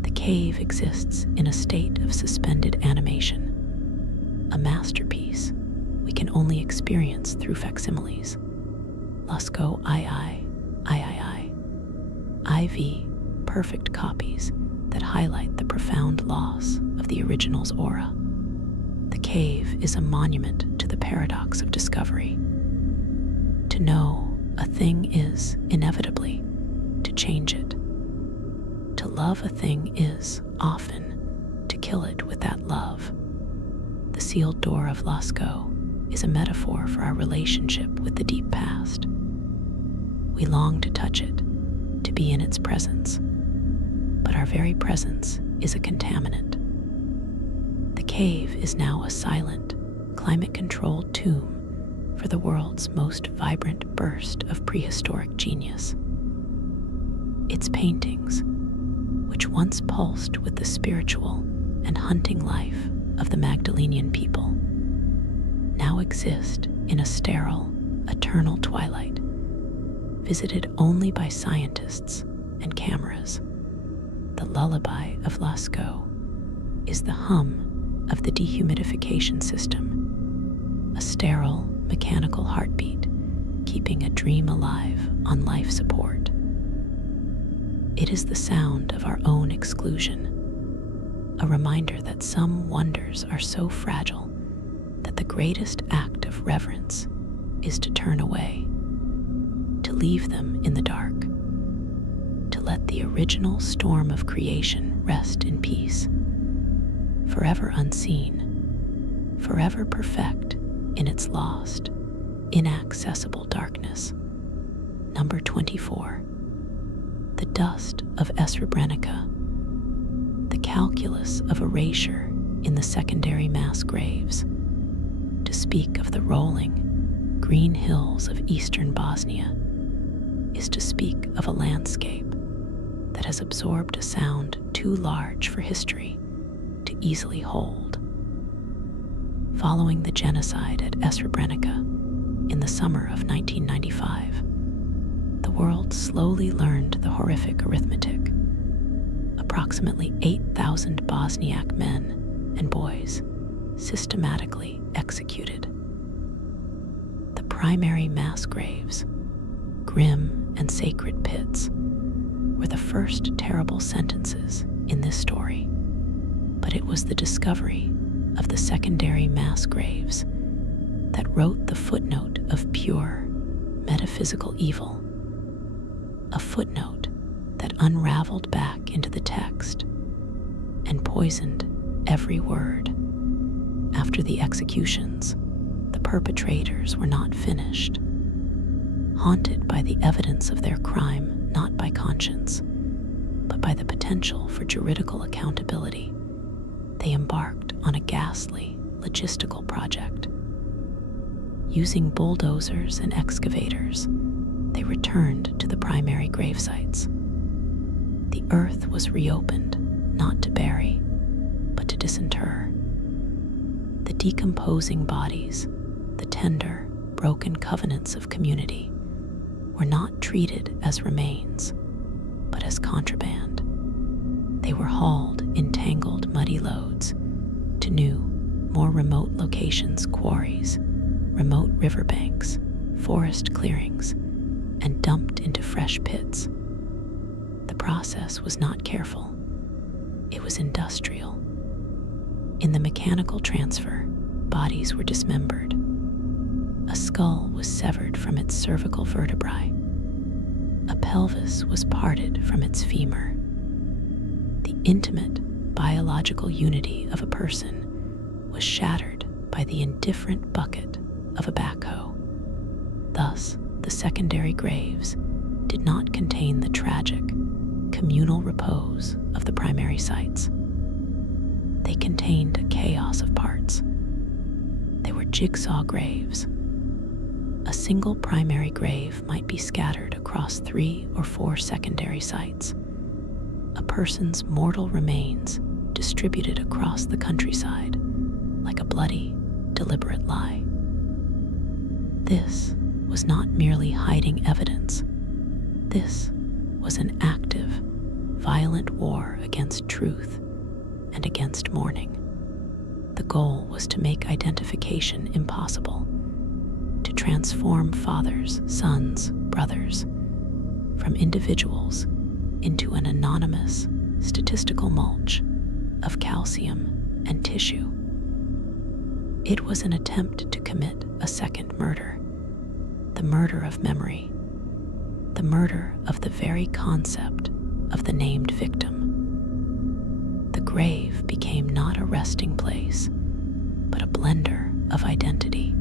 The cave exists in a state of suspended animation, a masterpiece we can only experience through facsimiles. Lascaux IV, perfect copies that highlight the profound loss of the original's aura. The cave is a monument to the paradox of discovery. To know a thing is, inevitably, to change it. To love a thing is, often, to kill it with that love. The sealed door of Lascaux is a metaphor for our relationship with the deep past. We long to touch it, to be in its presence, but our very presence is a contaminant. The cave is now a silent, climate-controlled tomb for the world's most vibrant burst of prehistoric genius. Its paintings, which once pulsed with the spiritual and hunting life of the Magdalenian people, now exist in a sterile, eternal twilight, visited only by scientists and cameras. The lullaby of Lascaux is the hum of the dehumidification system, a sterile, mechanical heartbeat keeping a dream alive on life support. It is the sound of our own exclusion, a reminder that some wonders are so fragile that the greatest act of reverence is to turn away, to leave them in the dark, to let the original storm of creation rest in peace, forever unseen, forever perfect in its lost, inaccessible darkness. Number 24. The dust of Srebrenica, the calculus of erasure in the secondary mass graves. To speak of the rolling, green hills of eastern Bosnia is to speak of a landscape that has absorbed a sound too large for history to easily hold. Following the genocide at Srebrenica in the summer of 1995, the world slowly learned the horrific arithmetic. Approximately 8,000 Bosniak men and boys systematically executed. The primary mass graves, grim and sacred pits, were the first terrible sentences in this story, but it was the discovery of the secondary mass graves that wrote the footnote of pure, metaphysical evil, a footnote that unraveled back into the text and poisoned every word. After the executions, the perpetrators were not finished. Haunted by the evidence of their crime not by conscience, but by the potential for juridical accountability, they embarked on a ghastly logistical project. Using bulldozers and excavators, they returned to the primary grave sites. The earth was reopened, not to bury, but to disinter. The decomposing bodies, the tender, broken covenants of community, were not treated as remains, but as contraband. They were hauled in tangled, muddy loads to new, more remote locations, quarries, remote riverbanks, forest clearings, and dumped into fresh pits. The process was not careful. It was industrial. In the mechanical transfer, bodies were dismembered. A skull was severed from its cervical vertebrae. A pelvis was parted from its femur. The intimate biological unity of a person was shattered by the indifferent bucket of a backhoe. Thus, the secondary graves did not contain the tragic, communal repose of the primary sites. They contained a chaos of parts. They were jigsaw graves. A single primary grave might be scattered across 3 or 4 secondary sites. A person's mortal remains distributed across the countryside like a bloody, deliberate lie. This was not merely hiding evidence. This was an active, violent war against truth and against mourning. The goal was to make identification impossible, to transform fathers, sons, brothers from individuals into an anonymous, statistical mulch of calcium and tissue. It was an attempt to commit a second murder, the murder of memory, the murder of the very concept of the named victim. The grave became not a resting place, but a blender of identity.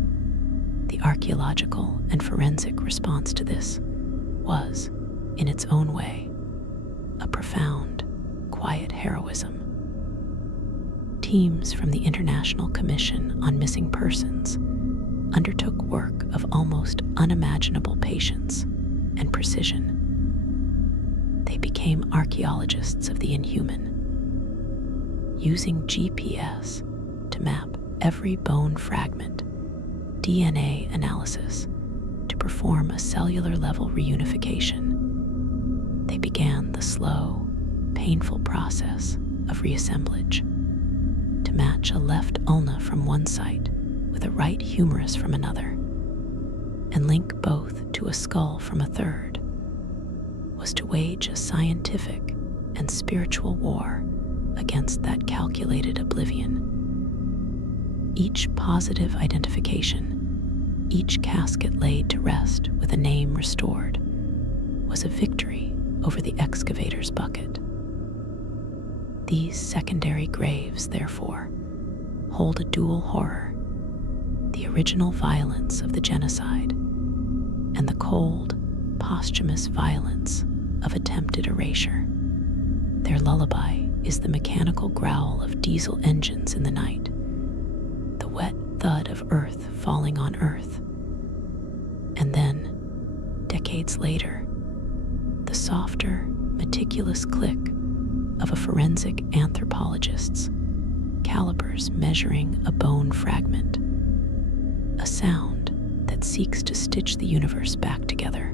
The archaeological and forensic response to this was, in its own way, a profound, quiet heroism. Teams from the International Commission on Missing Persons undertook work of almost unimaginable patience and precision. They became archaeologists of the inhuman, using GPS to map every bone fragment, DNA analysis to perform a cellular-level reunification. They began the slow, painful process of reassemblage to match a left ulna from one site with a right humerus from another, and link both to a skull from a third, was to wage a scientific and spiritual war against that calculated oblivion. Each positive identification, each casket laid to rest with a name restored, was a victory over the excavator's bucket. These secondary graves, therefore, hold a dual horror: the original violence of the genocide and the cold, posthumous violence of attempted erasure. Their lullaby is the mechanical growl of diesel engines in the night, the wet thud of earth falling on earth, and then, decades later, the softer, meticulous click of a forensic anthropologist's calipers measuring a bone fragment, a sound that seeks to stitch the universe back together,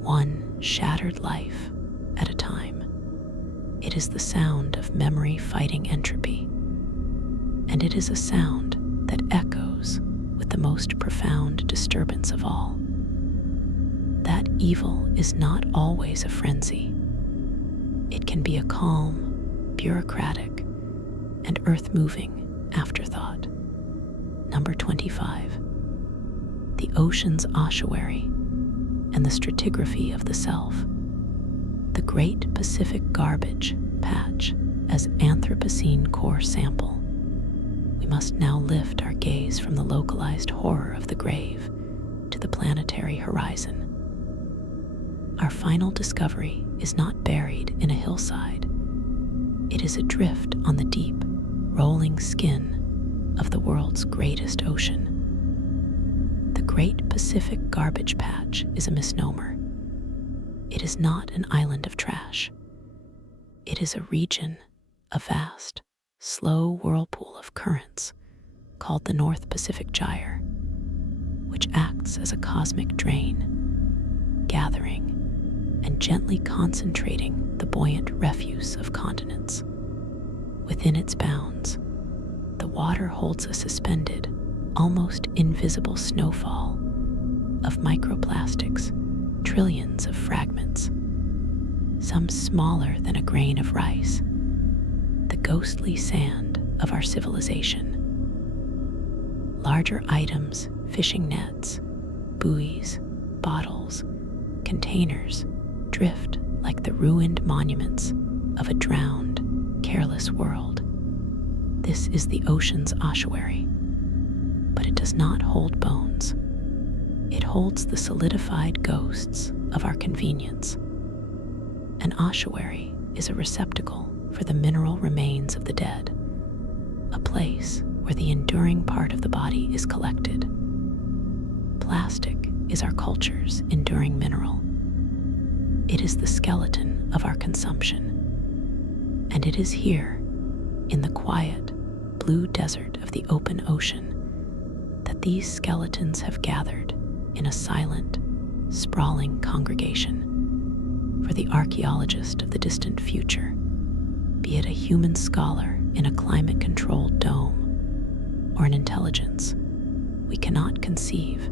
one shattered life at a time. It is the sound of memory fighting entropy, and it is a sound that echoes with the most profound disturbance of all. That evil is not always a frenzy. It can be a calm, bureaucratic, and earth-moving afterthought. Number 25. The ocean's ossuary and the stratigraphy of the self. The Great Pacific Garbage Patch as Anthropocene core sample. We must now lift our gaze from the localized horror of the grave to the planetary horizon. Our final discovery is not buried in a hillside. It is adrift on the deep, rolling skin of the world's greatest ocean. Great Pacific Garbage Patch is a misnomer. It is not an island of trash. It is a region, a vast, slow whirlpool of currents called the North Pacific Gyre, which acts as a cosmic drain, gathering and gently concentrating the buoyant refuse of continents. Within its bounds, the water holds a suspended, almost invisible snowfall of microplastics, trillions of fragments, some smaller than a grain of rice, the ghostly sand of our civilization. Larger items, fishing nets, buoys, bottles, containers, drift like the ruined monuments of a drowned, careless world. This is the ocean's ossuary, but it does not hold bones. It holds the solidified ghosts of our convenience. An ossuary is a receptacle for the mineral remains of the dead, a place where the enduring part of the body is collected. Plastic is our culture's enduring mineral. It is the skeleton of our consumption, and it is here, in the quiet, blue desert of the open ocean, that these skeletons have gathered in a silent, sprawling congregation for the archaeologist of the distant future, be it a human scholar in a climate-controlled dome or an intelligence we cannot conceive.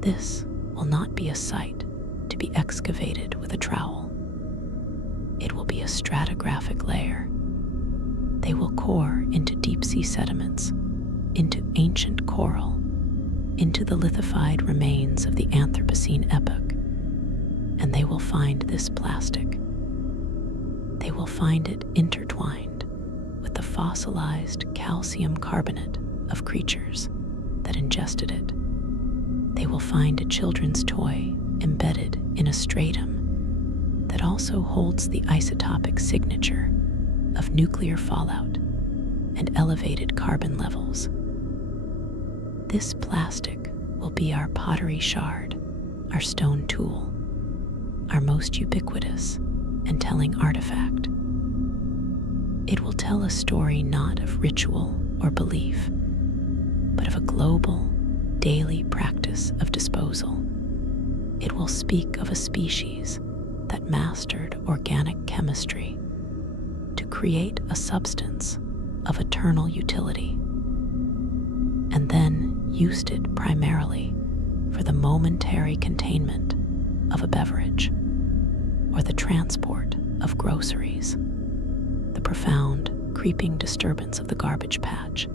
This will not be a site to be excavated with a trowel. It will be a stratigraphic layer. They will core into deep-sea sediments, into ancient coral, into the lithified remains of the Anthropocene epoch, and they will find this plastic. They will find it intertwined with the fossilized calcium carbonate of creatures that ingested it. They will find a children's toy embedded in a stratum that also holds the isotopic signature of nuclear fallout and elevated carbon levels. This plastic will be our pottery shard, our stone tool, our most ubiquitous and telling artifact. It will tell a story not of ritual or belief, but of a global, daily practice of disposal. It will speak of a species that mastered organic chemistry to create a substance of eternal utility, and then used it primarily for the momentary containment of a beverage or the transport of groceries. The profound, creeping disturbance of the garbage patch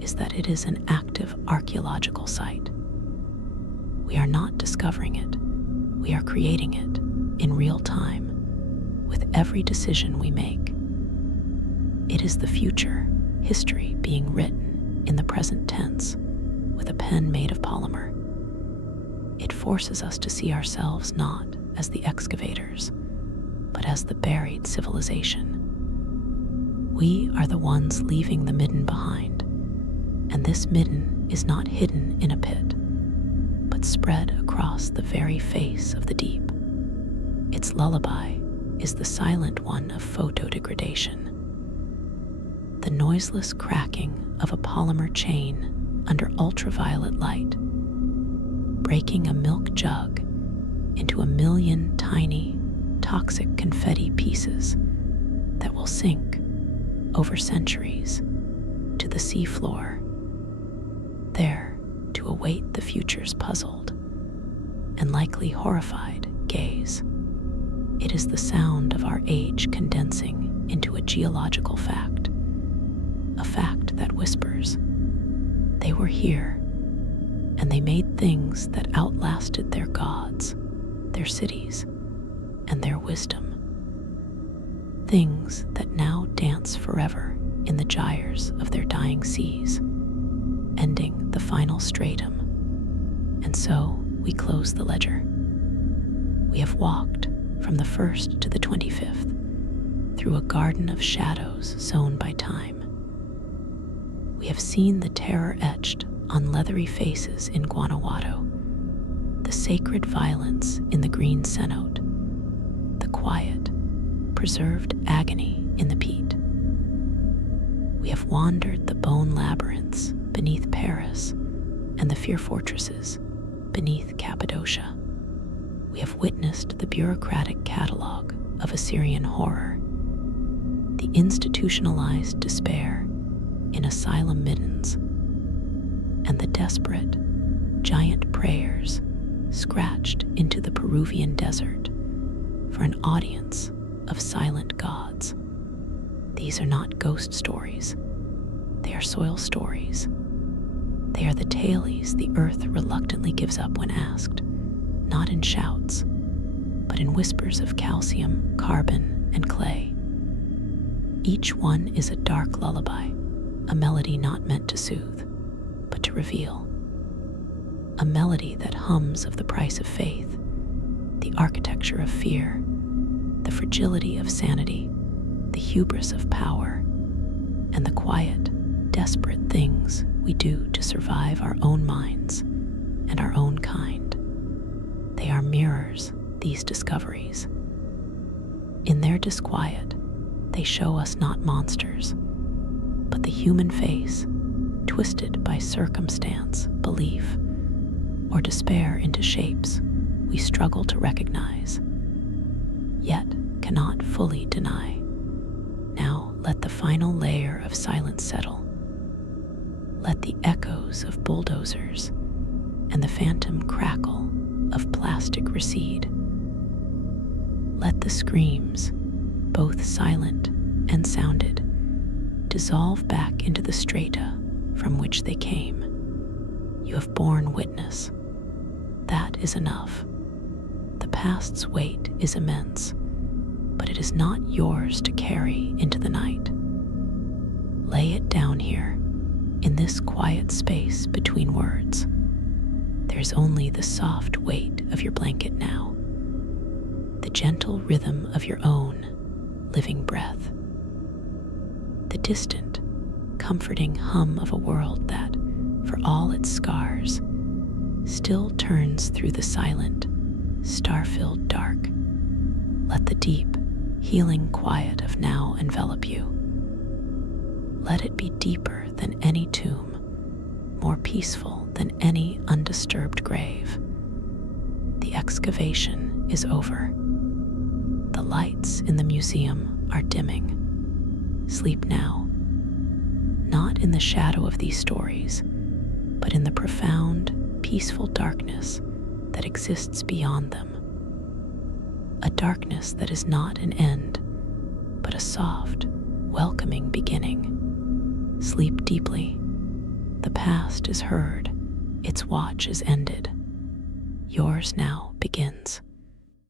is that it is an active archaeological site. We are not discovering it, we are creating it in real time with every decision we make. It is the future, history being written in the present tense with a pen made of polymer. It forces us to see ourselves not as the excavators, but as the buried civilization. We are the ones leaving the midden behind, and this midden is not hidden in a pit, but spread across the very face of the deep. Its lullaby is the silent one of photodegradation, the noiseless cracking of a polymer chain under ultraviolet light, breaking a milk jug into a million tiny, toxic confetti pieces that will sink over centuries to the seafloor, there to await the future's puzzled and likely horrified gaze. It is the sound of our age condensing into a geological fact, a fact that whispers, they were here, and they made things that outlasted their gods, their cities, and their wisdom. Things that now dance forever in the gyres of their dying seas, ending the final stratum. And so we close the ledger. We have walked from the 1st to the 25th through a garden of shadows sown by time. We have seen the terror-etched on leathery faces in Guanajuato, the sacred violence in the green cenote, the quiet, preserved agony in the peat. We have wandered the bone labyrinths beneath Paris and the fear fortresses beneath Cappadocia. We have witnessed the bureaucratic catalog of Assyrian horror, the institutionalized despair in asylum middens, and the desperate, giant prayers scratched into the Peruvian desert for an audience of silent gods. These are not ghost stories. They are soil stories. They are the tales the earth reluctantly gives up when asked, not in shouts, but in whispers of calcium, carbon, and clay. Each one is a dark lullaby, a melody not meant to soothe, but to reveal. A melody that hums of the price of faith, the architecture of fear, the fragility of sanity, the hubris of power, and the quiet, desperate things we do to survive our own minds and our own kind. They are mirrors, these discoveries. In their disquiet, they show us not monsters, but the human face, twisted by circumstance, belief, or despair into shapes we struggle to recognize, yet cannot fully deny. Now let the final layer of silence settle. Let the echoes of bulldozers and the phantom crackle of plastic recede. Let the screams, both silent and sounded, dissolve back into the strata from which they came. You have borne witness. That is enough. The past's weight is immense, but it is not yours to carry into the night. Lay it down here, in this quiet space between words. There's only the soft weight of your blanket now, the gentle rhythm of your own living breath, the distant, comforting hum of a world that, for all its scars, still turns through the silent, star-filled dark. Let the deep, healing quiet of now envelop you. Let it be deeper than any tomb, more peaceful than any undisturbed grave. The excavation is over. The lights in the museum are dimming. Sleep now, not in the shadow of these stories, but in the profound, peaceful darkness that exists beyond them. A darkness that is not an end, but a soft, welcoming beginning. Sleep deeply. The past is heard. Its watch is ended. Yours now begins.